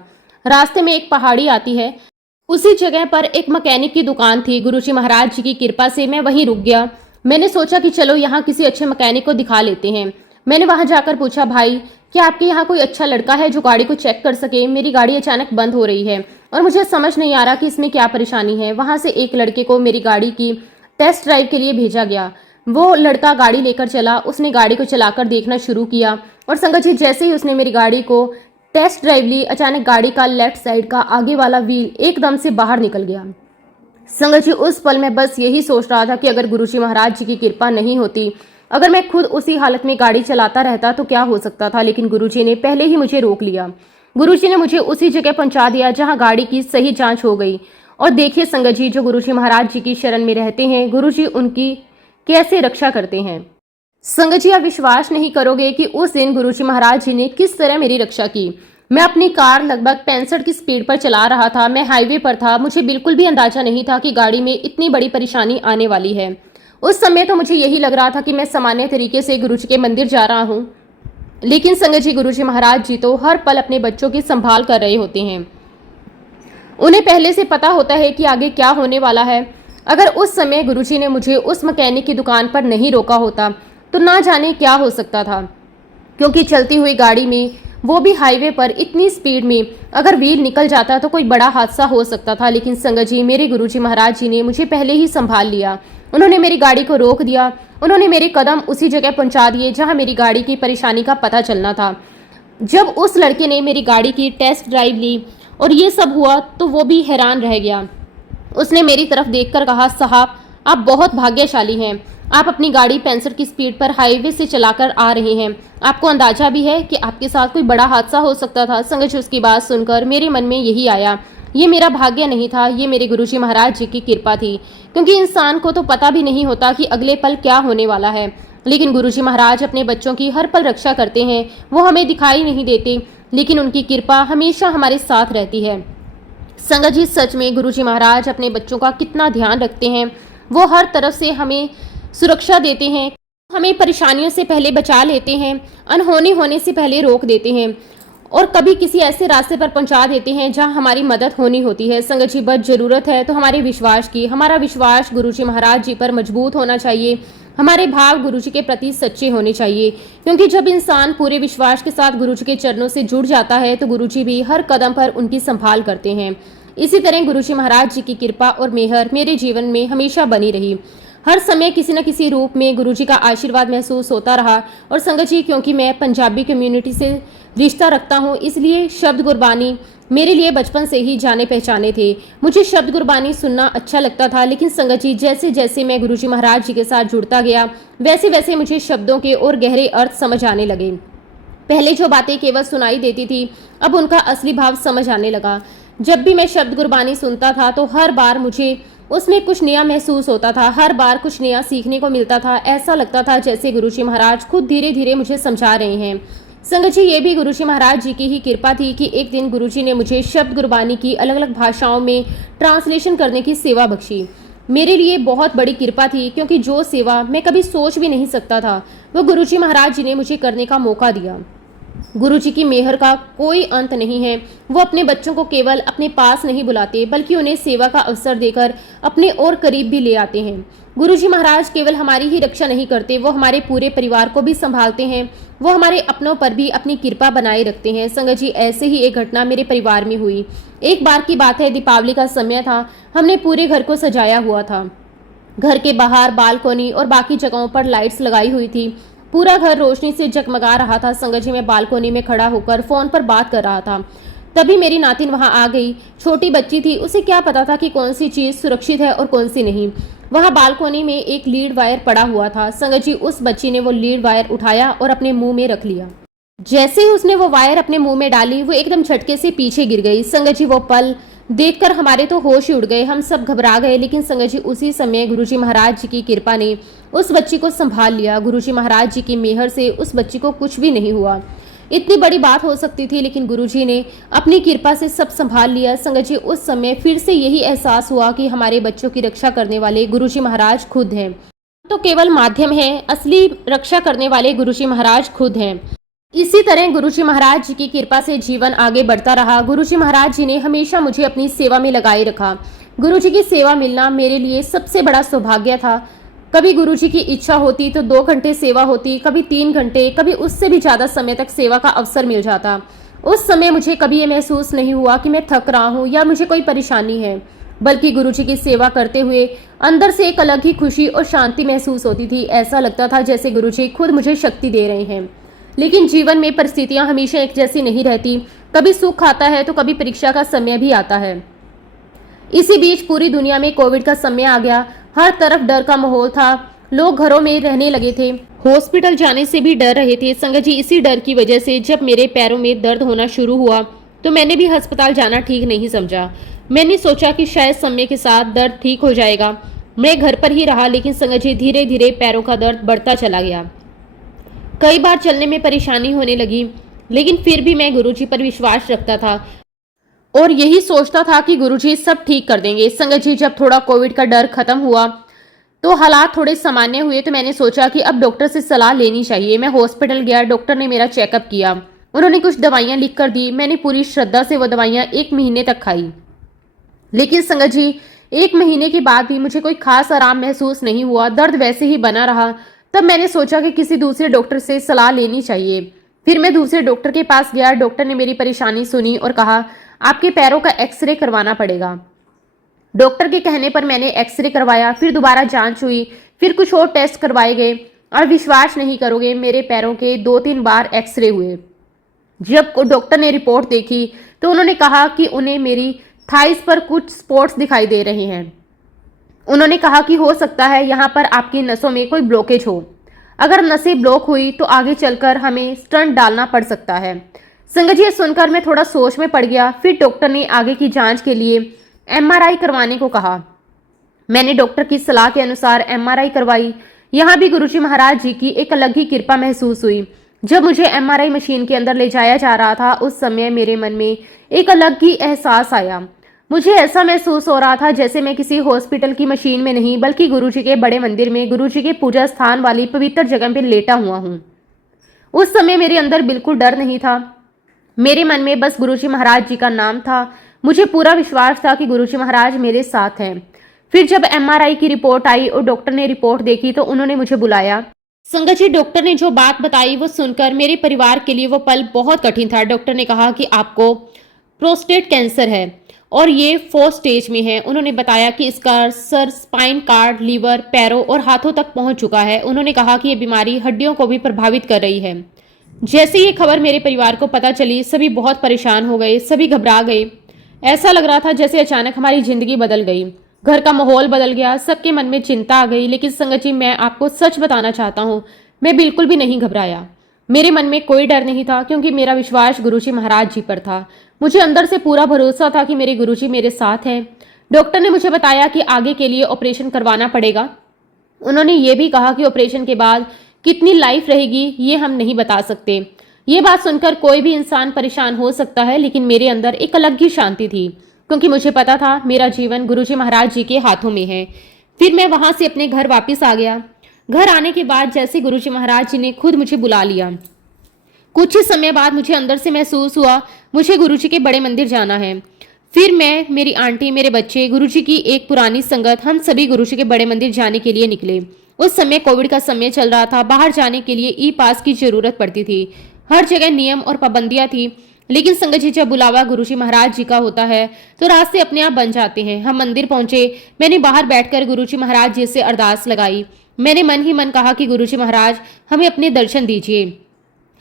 रास्ते में एक पहाड़ी आती है, उसी जगह पर एक मैकेनिक की दुकान थी। गुरुजी महाराज जी की कृपा से मैं वहीं रुक गया। मैंने सोचा कि चलो यहाँ किसी अच्छे मैकेनिक को दिखा लेते हैं। मैंने वहां जाकर पूछा, भाई क्या आपके यहाँ कोई अच्छा लड़का है जो गाड़ी को चेक कर सके? मेरी गाड़ी अचानक बंद हो रही है और मुझे समझ नहीं आ रहा कि इसमें क्या परेशानी है। वहां से एक लड़के को मेरी गाड़ी की टेस्ट ड्राइव के लिए भेजा गया। वो लड़का गाड़ी लेकर चला। उसने गाड़ी को चलाकर देखना शुरू किया और संगत जी, जैसे ही उसने मेरी गाड़ी को टेस्ट ड्राइव ली, अचानक गाड़ी का लेफ्ट साइड का आगे वाला व्हील एकदम से बाहर निकल गया। संगत जी, उस पल में बस यही सोच रहा था कि अगर गुरुजी महाराज जी की कृपा नहीं होती, अगर मैं खुद उसी हालत में गाड़ी चलाता रहता तो क्या हो सकता था। लेकिन गुरुजी ने पहले ही मुझे रोक लिया। गुरुजी ने मुझे उसी जगह पहुंचा दिया जहां गाड़ी की सही जांच हो गई। और देखिए संगत जी, जो गुरुजी महाराज जी की शरण में रहते हैं, गुरुजी उनकी कैसे रक्षा करते हैं। संगत जी, आप विश्वास नहीं करोगे कि उस दिन गुरुजी महाराज जी ने किस तरह मेरी रक्षा की। मैं अपनी कार लगभग 65 की स्पीड पर चला रहा था। मैं हाईवे पर था। मुझे बिल्कुल भी अंदाजा नहीं था कि गाड़ी में इतनी बड़ी परेशानी आने वाली है। उस समय तो मुझे यही लग रहा था कि मैं सामान्य तरीके से गुरुजी के मंदिर जा रहा हूँ, लेकिन संगत जी, गुरुजी महाराज जी तो हर पल अपने बच्चों की संभाल कर रहे होते हैं। उन्हें पहले से पता होता है कि आगे क्या होने वाला है। अगर उस समय गुरुजी ने मुझे उस मैकेनिक की दुकान पर नहीं रोका होता तो ना जाने क्या हो सकता था, क्योंकि चलती हुई गाड़ी में, वो भी हाईवे पर इतनी स्पीड में, अगर व्हील निकल जाता तो कोई बड़ा हादसा हो सकता था। लेकिन संगत जी, मेरे गुरुजी महाराज जी ने मुझे पहले ही संभाल लिया। उन्होंने मेरी गाड़ी को रोक दिया। उन्होंने मेरे कदम उसी जगह पहुंचा दिए जहां मेरी गाड़ी की परेशानी का पता चलना था। जब उस लड़के ने मेरी गाड़ी की टेस्ट ड्राइव ली और ये सब हुआ तो वो भी हैरान रह गया। उसने मेरी तरफ देखकर कहा, साहब आप बहुत भाग्यशाली हैं। आप अपनी गाड़ी 65 की स्पीड पर हाईवे से चलाकर आ रहे हैं। आपको अंदाजा भी है कि आपके साथ कोई बड़ा हादसा हो सकता था। संगत जी, उसकी बात सुनकर मेरे मन में यही आया, ये मेरा भाग्य नहीं था, ये मेरे गुरुजी महाराज जी की कृपा थी। क्योंकि इंसान को तो पता भी नहीं होता कि अगले पल क्या होने वाला है, लेकिन गुरुजी महाराज अपने बच्चों की हर पल रक्षा करते हैं। वो हमें दिखाई नहीं देते, लेकिन उनकी कृपा हमेशा हमारे साथ रहती है। संगत जी, सच में गुरुजी महाराज अपने बच्चों का कितना ध्यान रखते हैं। वो हर तरफ से हमें सुरक्षा देते हैं, हमें परेशानियों से पहले बचा लेते हैं, अनहोनी होने से पहले रोक देते हैं और कभी किसी ऐसे रास्ते पर पहुंचा देते हैं जहां हमारी मदद होनी होती है। संगत जी, बस जरूरत है तो हमारे विश्वास की। हमारा विश्वास गुरुजी महाराज जी पर मजबूत होना चाहिए। हमारे भाव गुरुजी के प्रति सच्चे होने चाहिए, क्योंकि जब इंसान पूरे विश्वास के साथ गुरुजी के चरणों से जुड़ जाता है तो गुरुजी भी हर कदम पर उनकी संभाल करते हैं। इसी तरह गुरुजी महाराज जी की कृपा और मेहर मेरे जीवन में हमेशा बनी रही। हर समय किसी न किसी रूप में गुरुजी का आशीर्वाद महसूस होता रहा। और संगत जी, क्योंकि मैं पंजाबी कम्युनिटी से रिश्ता रखता हूँ, इसलिए शब्द गुरबानी मेरे लिए बचपन से ही जाने पहचाने थे। मुझे शब्द गुरबानी सुनना अच्छा लगता था। लेकिन संगत जी, जैसे जैसे मैं गुरुजी महाराज जी के साथ जुड़ता गया, वैसे वैसे मुझे शब्दों के और गहरे अर्थ समझ आने लगे। पहले जो बातें केवल सुनाई देती थी, अब उनका असली भाव समझ आने लगा। जब भी मैं शब्द गुरबानी सुनता था तो हर बार मुझे उसमें कुछ नया महसूस होता था, हर बार कुछ नया सीखने को मिलता था। ऐसा लगता था जैसे गुरुजी महाराज खुद धीरे धीरे मुझे समझा रहे हैं। संगत जी, ये भी गुरुजी महाराज जी की ही कृपा थी कि एक दिन गुरुजी ने मुझे शब्द गुरबानी की अलग अलग भाषाओं में ट्रांसलेशन करने की सेवा बख्शी। मेरे लिए बहुत बड़ी कृपा थी, क्योंकि जो सेवा मैं कभी सोच भी नहीं सकता था वो गुरुजी महाराज जी ने मुझे करने का मौका दिया। गुरुजी की मेहर का कोई अंत नहीं है। वो अपने बच्चों को केवल अपने पास नहीं बुलाते, बल्कि उन्हें सेवा का अवसर देकर अपने और करीब भी ले आते हैं। गुरुजी महाराज केवल हमारी ही रक्षा नहीं करते, वो हमारे पूरे परिवार को भी संभालते हैं। वो हमारे अपनों पर भी अपनी कृपा बनाए रखते हैं। संगत जी, ऐसे ही एक घटना मेरे परिवार में हुई। एक बार की बात है, दीपावली का समय था। हमने पूरे घर को सजाया हुआ था। घर के बाहर बालकोनी और बाकी जगहों पर लाइट्स लगाई हुई थी। पूरा घर रोशनी से जगमगा रहा था। संगत जी, मैं बालकोनी में खड़ा होकर फोन पर बात कर रहा था। तभी मेरी नातिन वहां आ गई। छोटी बच्ची थी, उसे क्या पता था कि कौन सी चीज सुरक्षित है और कौन सी नहीं। वहां बालकोनी में एक लीड वायर पड़ा हुआ था। संगत जी, उस बच्ची ने वो लीड वायर उठाया और अपने मुंह में रख लिया। जैसे ही उसने वो वायर अपने मुंह में डाली, वो एकदम झटके से पीछे गिर गई। संगत जी, वो पल देखकर हमारे तो होश ही उड़ गए। हम सब घबरा गए। लेकिन संगत जी, उसी समय गुरुजी महाराज जी की कृपा ने उस बच्ची को संभाल लिया। गुरुजी महाराज जी की मेहर से उस बच्ची को कुछ भी नहीं हुआ। इतनी बड़ी बात हो सकती थी, लेकिन गुरुजी ने अपनी कृपा से सब संभाल लिया। संगत जी, उस समय फिर से यही एहसास हुआ कि हमारे बच्चों की रक्षा करने वाले गुरुजी महाराज खुद हैं। तो केवल माध्यम है, असली रक्षा करने वाले गुरुजी महाराज खुद हैं। इसी तरह गुरुजी महाराज जी की कृपा से जीवन आगे बढ़ता रहा। गुरुजी महाराज जी ने हमेशा मुझे अपनी सेवा में लगाए रखा। गुरुजी की सेवा मिलना मेरे लिए सबसे बड़ा सौभाग्य था। कभी गुरुजी की इच्छा होती तो 2 घंटे सेवा होती, कभी 3 घंटे, कभी उससे भी ज्यादा समय तक सेवा का अवसर मिल जाता। उस समय मुझे कभी ये महसूस नहीं हुआ कि मैं थक रहा हूँ या मुझे कोई परेशानी है, बल्कि गुरुजी की सेवा करते हुए अंदर से एक अलग ही खुशी और शांति महसूस होती थी। ऐसा लगता था जैसे गुरुजी खुद मुझे शक्ति दे रहे हैं। लेकिन जीवन में परिस्थितियां हमेशा एक जैसी नहीं रहती। कभी सुख आता है तो कभी परीक्षा का समय भी आता है। इसी बीच पूरी दुनिया में कोविड का समय आ गया। हर तरफ डर का माहौल था। लोग घरों में रहने लगे थे, हॉस्पिटल जाने से भी डर रहे थे। संगत जी, इसी डर की वजह से जब मेरे पैरों में दर्द होना शुरू हुआ तो मैंने भी अस्पताल जाना ठीक नहीं समझा। मैंने सोचा कि शायद समय के साथ दर्द ठीक हो जाएगा। मैं घर पर ही रहा, लेकिन संगत जी, धीरे धीरे पैरों का दर्द बढ़ता चला गया। कई बार चलने में परेशानी होने लगी, लेकिन फिर भी मैं गुरुजी पर विश्वास रखता था और यही सोचता था कि गुरुजी सब ठीक कर देंगे। संगत जी, जब थोड़ा कोविड का डर खत्म हुआ तो हालात थोड़े सामान्य हुए, तो मैंने सोचा कि अब डॉक्टर से सलाह लेनी चाहिए। मैं हॉस्पिटल गया। डॉक्टर ने मेरा चेकअप किया। उन्होंने कुछ दवाइयां लिख कर दी। मैंने पूरी श्रद्धा से वो दवाइयां 1 महीने तक खाई। लेकिन संगत जी, 1 महीने के बाद भी मुझे कोई खास आराम महसूस नहीं हुआ। दर्द वैसे ही बना रहा। तब मैंने सोचा कि किसी दूसरे डॉक्टर से सलाह लेनी चाहिए। फिर मैं दूसरे डॉक्टर के पास गया। डॉक्टर ने मेरी परेशानी सुनी और कहा, आपके पैरों का एक्सरे करवाना पड़ेगा। डॉक्टर के कहने पर मैंने एक्सरे करवाया। फिर दोबारा जांच हुई। फिर कुछ और टेस्ट करवाए गए और विश्वास नहीं करोगे, मेरे पैरों के 2-3 बार एक्सरे हुए। जब डॉक्टर ने रिपोर्ट देखी तो उन्होंने कहा कि उन्हें मेरी थाइस पर कुछ स्पॉट्स दिखाई दे रहे हैं। उन्होंने कहा कि हो सकता है यहाँ पर आपकी नसों में कोई ब्लॉकेज हो। अगर नसें ब्लॉक हुई तो आगे चलकर हमें स्टंट डालना पड़ सकता है। संगत जी, सुनकर मैं थोड़ा सोच में पड़ गया। फिर डॉक्टर ने आगे की जांच के लिए MRI करवाने को कहा। मैंने डॉक्टर की सलाह के अनुसार MRI करवाई। यहाँ भी गुरुजी महाराज जी की एक अलग ही कृपा महसूस हुई। जब मुझे MRI मशीन के अंदर ले जाया जा रहा था, उस समय मेरे मन में एक अलग ही एहसास आया। मुझे ऐसा महसूस हो रहा था जैसे मैं किसी हॉस्पिटल की मशीन में नहीं, बल्कि गुरुजी के बड़े मंदिर में, गुरुजी के पूजा स्थान वाली पवित्र जगह पर लेटा हुआ हूँ। उस समय मेरे अंदर बिल्कुल डर नहीं था। मेरे मन में बस गुरुजी महाराज जी का नाम था। मुझे पूरा विश्वास था कि गुरुजी महाराज मेरे साथ हैं। फिर जब MRI की रिपोर्ट आई और डॉक्टर ने रिपोर्ट देखी तो उन्होंने मुझे बुलाया। संगत जी, डॉक्टर ने जो बात बताई वो सुनकर मेरे परिवार के लिए वो पल बहुत कठिन था। डॉक्टर ने कहा कि आपको प्रोस्टेट कैंसर है और ये 4th स्टेज में है। उन्होंने बताया कि इसका सर, स्पाइन कार्ड, लीवर, पैरों और हाथों तक पहुंच चुका है। उन्होंने कहा कि ये बीमारी हड्डियों को भी प्रभावित कर रही है। जैसे ये खबर मेरे परिवार को पता चली, सभी बहुत परेशान हो गए, सभी घबरा गए। ऐसा लग रहा था जैसे अचानक हमारी जिंदगी बदल गई। घर का माहौल बदल गया। सबके मन में चिंता आ गई। लेकिन संगत जी, मैं आपको सच बताना चाहता हूँ, मैं बिल्कुल भी नहीं घबराया। मेरे मन में कोई डर नहीं था, क्योंकि मेरा विश्वास गुरुजी महाराज जी पर था। मुझे अंदर से पूरा भरोसा था कि मेरे गुरुजी मेरे साथ हैं। डॉक्टर ने मुझे बताया कि आगे के लिए ऑपरेशन करवाना पड़ेगा। उन्होंने ये भी कहा कि ऑपरेशन के बाद कितनी लाइफ रहेगी ये हम नहीं बता सकते। ये बात सुनकर कोई भी इंसान परेशान हो सकता है, लेकिन मेरे अंदर एक अलग ही शांति थी, क्योंकि मुझे पता था मेरा जीवन गुरुजी महाराज जी के हाथों में है। फिर मैं वहां से अपने घर वापस आ गया। घर आने के बाद जैसे गुरुजी महाराज जी ने खुद मुझे बुला लिया। कुछ ही समय बाद मुझे अंदर से महसूस हुआ मुझे गुरुजी के बड़े मंदिर जाना है। फिर मैं, मेरी आंटी, मेरे बच्चे, गुरुजी की एक पुरानी संगत, हम सभी गुरुजी के बड़े मंदिर जाने के लिए निकले। उस समय कोविड का समय चल रहा था। बाहर जाने के लिए ई पास की जरूरत पड़ती थी। हर जगह नियम और पाबंदियां थी, लेकिन संगत जी जब बुलावा गुरुजी महाराज जी का होता है तो रास्ते अपने आप बन जाते हैं। हम मंदिर पहुंचे। मैंने बाहर बैठकर गुरुजी महाराज जी से अरदास लगाई। मैंने मन ही मन कहा कि गुरुजी महाराज, हमें अपने दर्शन दीजिए,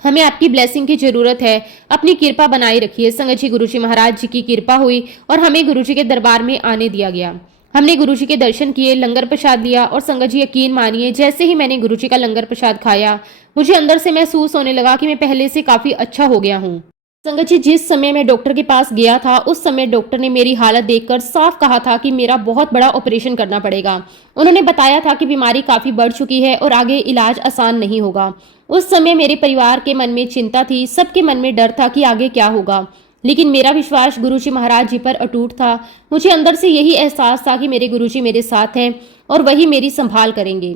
हमें आपकी ब्लेसिंग की जरूरत है, अपनी कृपा बनाए रखिए। संगत जी गुरुजी महाराज जी की कृपा हुई और हमें गुरुजी के दरबार में आने दिया गया। हमने गुरुजी के दर्शन किए, लंगर प्रसाद लिया और संगत जी यकीन मानिए जैसे ही मैंने गुरुजी का लंगर प्रसाद खाया, मुझे अंदर से महसूस होने लगा कि मैं पहले से काफी अच्छा हो गया हूँ। संगत जी जिस समय मैं डॉक्टर के पास गया था उस समय डॉक्टर ने मेरी हालत देखकर साफ कहा था कि मेरा बहुत बड़ा ऑपरेशन करना पड़ेगा। उन्होंने बताया था कि बीमारी काफी बढ़ चुकी है और आगे इलाज आसान नहीं होगा। उस समय मेरे परिवार के मन में चिंता थी, सबके मन में डर था कि आगे क्या होगा, लेकिन मेरा विश्वास गुरुजी महाराज जी पर अटूट था। मुझे अंदर से यही एहसास था कि मेरे गुरुजी मेरे साथ हैं और वही मेरी संभाल करेंगे।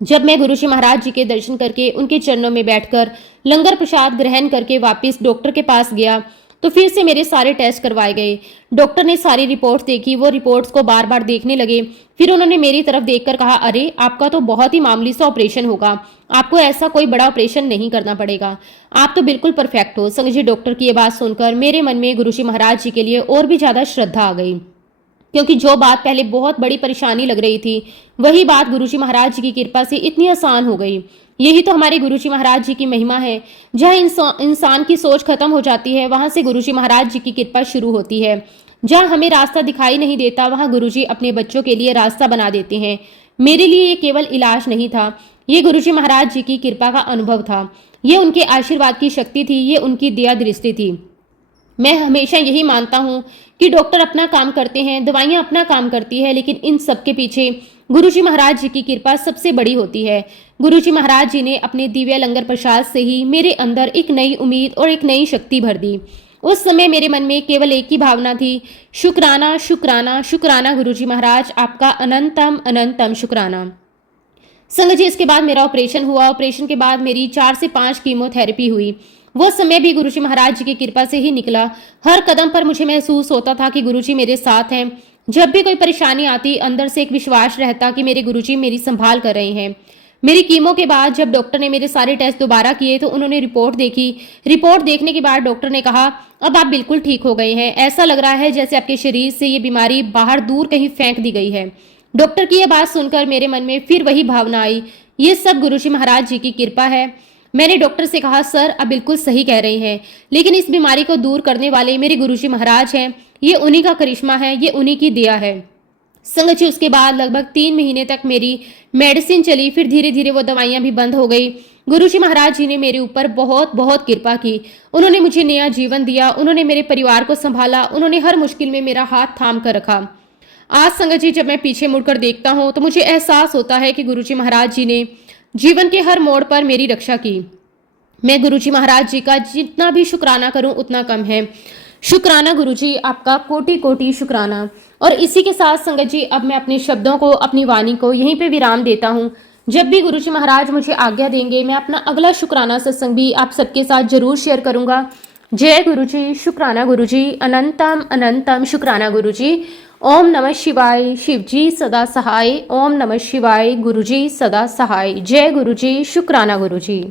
जब मैं गुरुजी महाराज जी के दर्शन करके उनके चरणों में बैठकर लंगर प्रसाद ग्रहण करके वापस डॉक्टर के पास गया तो फिर से मेरे सारे टेस्ट करवाए गए। डॉक्टर ने सारी रिपोर्ट्स देखी, वो रिपोर्ट्स को बार बार देखने लगे। फिर उन्होंने मेरी तरफ देखकर कहा, अरे आपका तो बहुत ही मामूली सा ऑपरेशन होगा, आपको ऐसा कोई बड़ा ऑपरेशन नहीं करना पड़ेगा, आप तो बिल्कुल परफेक्ट हो। संगत जी डॉक्टर की ये बात सुनकर मेरे मन में गुरुजी महाराज जी के लिए और भी ज्यादा श्रद्धा आ गई, क्योंकि जो बात पहले बहुत बड़ी परेशानी लग रही थी वही बात गुरुजी महाराज जी की कृपा से इतनी आसान हो गई। यही तो हमारे गुरुजी महाराज जी की महिमा है। जहाँ इंसान की सोच खत्म हो जाती है वहां से गुरुजी महाराज जी की कृपा शुरू होती है। जहाँ हमें रास्ता दिखाई नहीं देता वहां गुरुजी अपने बच्चों के लिए रास्ता बना देते हैं। मेरे लिए ये केवल इलाज नहीं था, ये गुरुजी महाराज जी की कृपा का अनुभव था, ये उनके आशीर्वाद की शक्ति थी, ये उनकी दया दृष्टि थी। मैं हमेशा यही मानता हूँ कि डॉक्टर अपना काम करते हैं, दवाइयाँ अपना काम करती है, लेकिन इन सब के पीछे गुरुजी महाराज जी की कृपा सबसे बड़ी होती है। गुरुजी महाराज जी ने अपने दिव्य लंगर प्रसाद से ही मेरे अंदर एक नई उम्मीद और एक नई शक्ति भर दी। उस समय मेरे मन में केवल एक ही भावना थी, शुक्राना शुक्राना शुक्राना गुरुजी महाराज, आपका अनंतम अनंतम शुक्राना। संगत जी इसके बाद मेरा ऑपरेशन हुआ। ऑपरेशन के बाद मेरी 4 से 5 कीमोथेरेपी हुई। वो समय भी गुरुजी महाराज जी की कृपा से ही निकला। हर कदम पर मुझे महसूस होता था कि गुरुजी मेरे साथ हैं। जब भी कोई परेशानी आती अंदर से एक विश्वास रहता कि मेरे गुरुजी मेरी संभाल कर रहे हैं। मेरी कीमो के बाद जब डॉक्टर ने मेरे सारे टेस्ट दोबारा किए तो उन्होंने रिपोर्ट देखी। रिपोर्ट देखने के बाद डॉक्टर ने कहा, अब आप बिल्कुल ठीक हो गए हैं, ऐसा लग रहा है जैसे आपके शरीर से ये बीमारी बाहर दूर कहीं फेंक दी गई है। डॉक्टर की यह बात सुनकर मेरे मन में फिर वही भावना आई, ये सब गुरुजी महाराज जी की कृपा है। मैंने डॉक्टर से कहा, सर आप बिल्कुल सही कह रहे हैं, लेकिन इस बीमारी को दूर करने वाले मेरे गुरुजी महाराज हैं, ये उन्हीं का करिश्मा है, ये उन्हीं की दया है। संगत जी उसके बाद लगभग 3 महीने तक मेरी मेडिसिन चली, फिर धीरे धीरे वो दवाइयां भी बंद हो गई। गुरुजी महाराज जी ने मेरे ऊपर बहुत बहुत कृपा की। उन्होंने मुझे नया जीवन दिया, उन्होंने मेरे परिवार को संभाला, उन्होंने हर मुश्किल में मेरा हाथ थाम कर रखा। आज संगत जी जब मैं पीछे मुड़कर देखता हूँ तो मुझे एहसास होता है कि गुरुजी महाराज जी ने जीवन के हर मोड़ पर मेरी रक्षा की। मैं गुरुजी महाराज जी का जितना भी शुक्राना करूं उतना कम है। शुक्राना गुरुजी, आपका कोटि कोटि शुक्राना। और इसी के साथ संगत जी अब मैं अपने शब्दों को, अपनी वाणी को यहीं पे विराम देता हूं। जब भी गुरुजी महाराज मुझे आज्ञा देंगे मैं अपना अगला शुक्राना सत्संग भी आप सबके साथ जरूर शेयर करूंगा। जय गुरुजी, शुक्राना गुरुजी, अनंतम अनंतम शुक्राना गुरुजी। ओम नमः शिवाय, शिवजी सदा सहाय। ओम नमः शिवाय, गुरुजी सदा सहाय। जय गुरुजी, शुक्राना गुरुजी।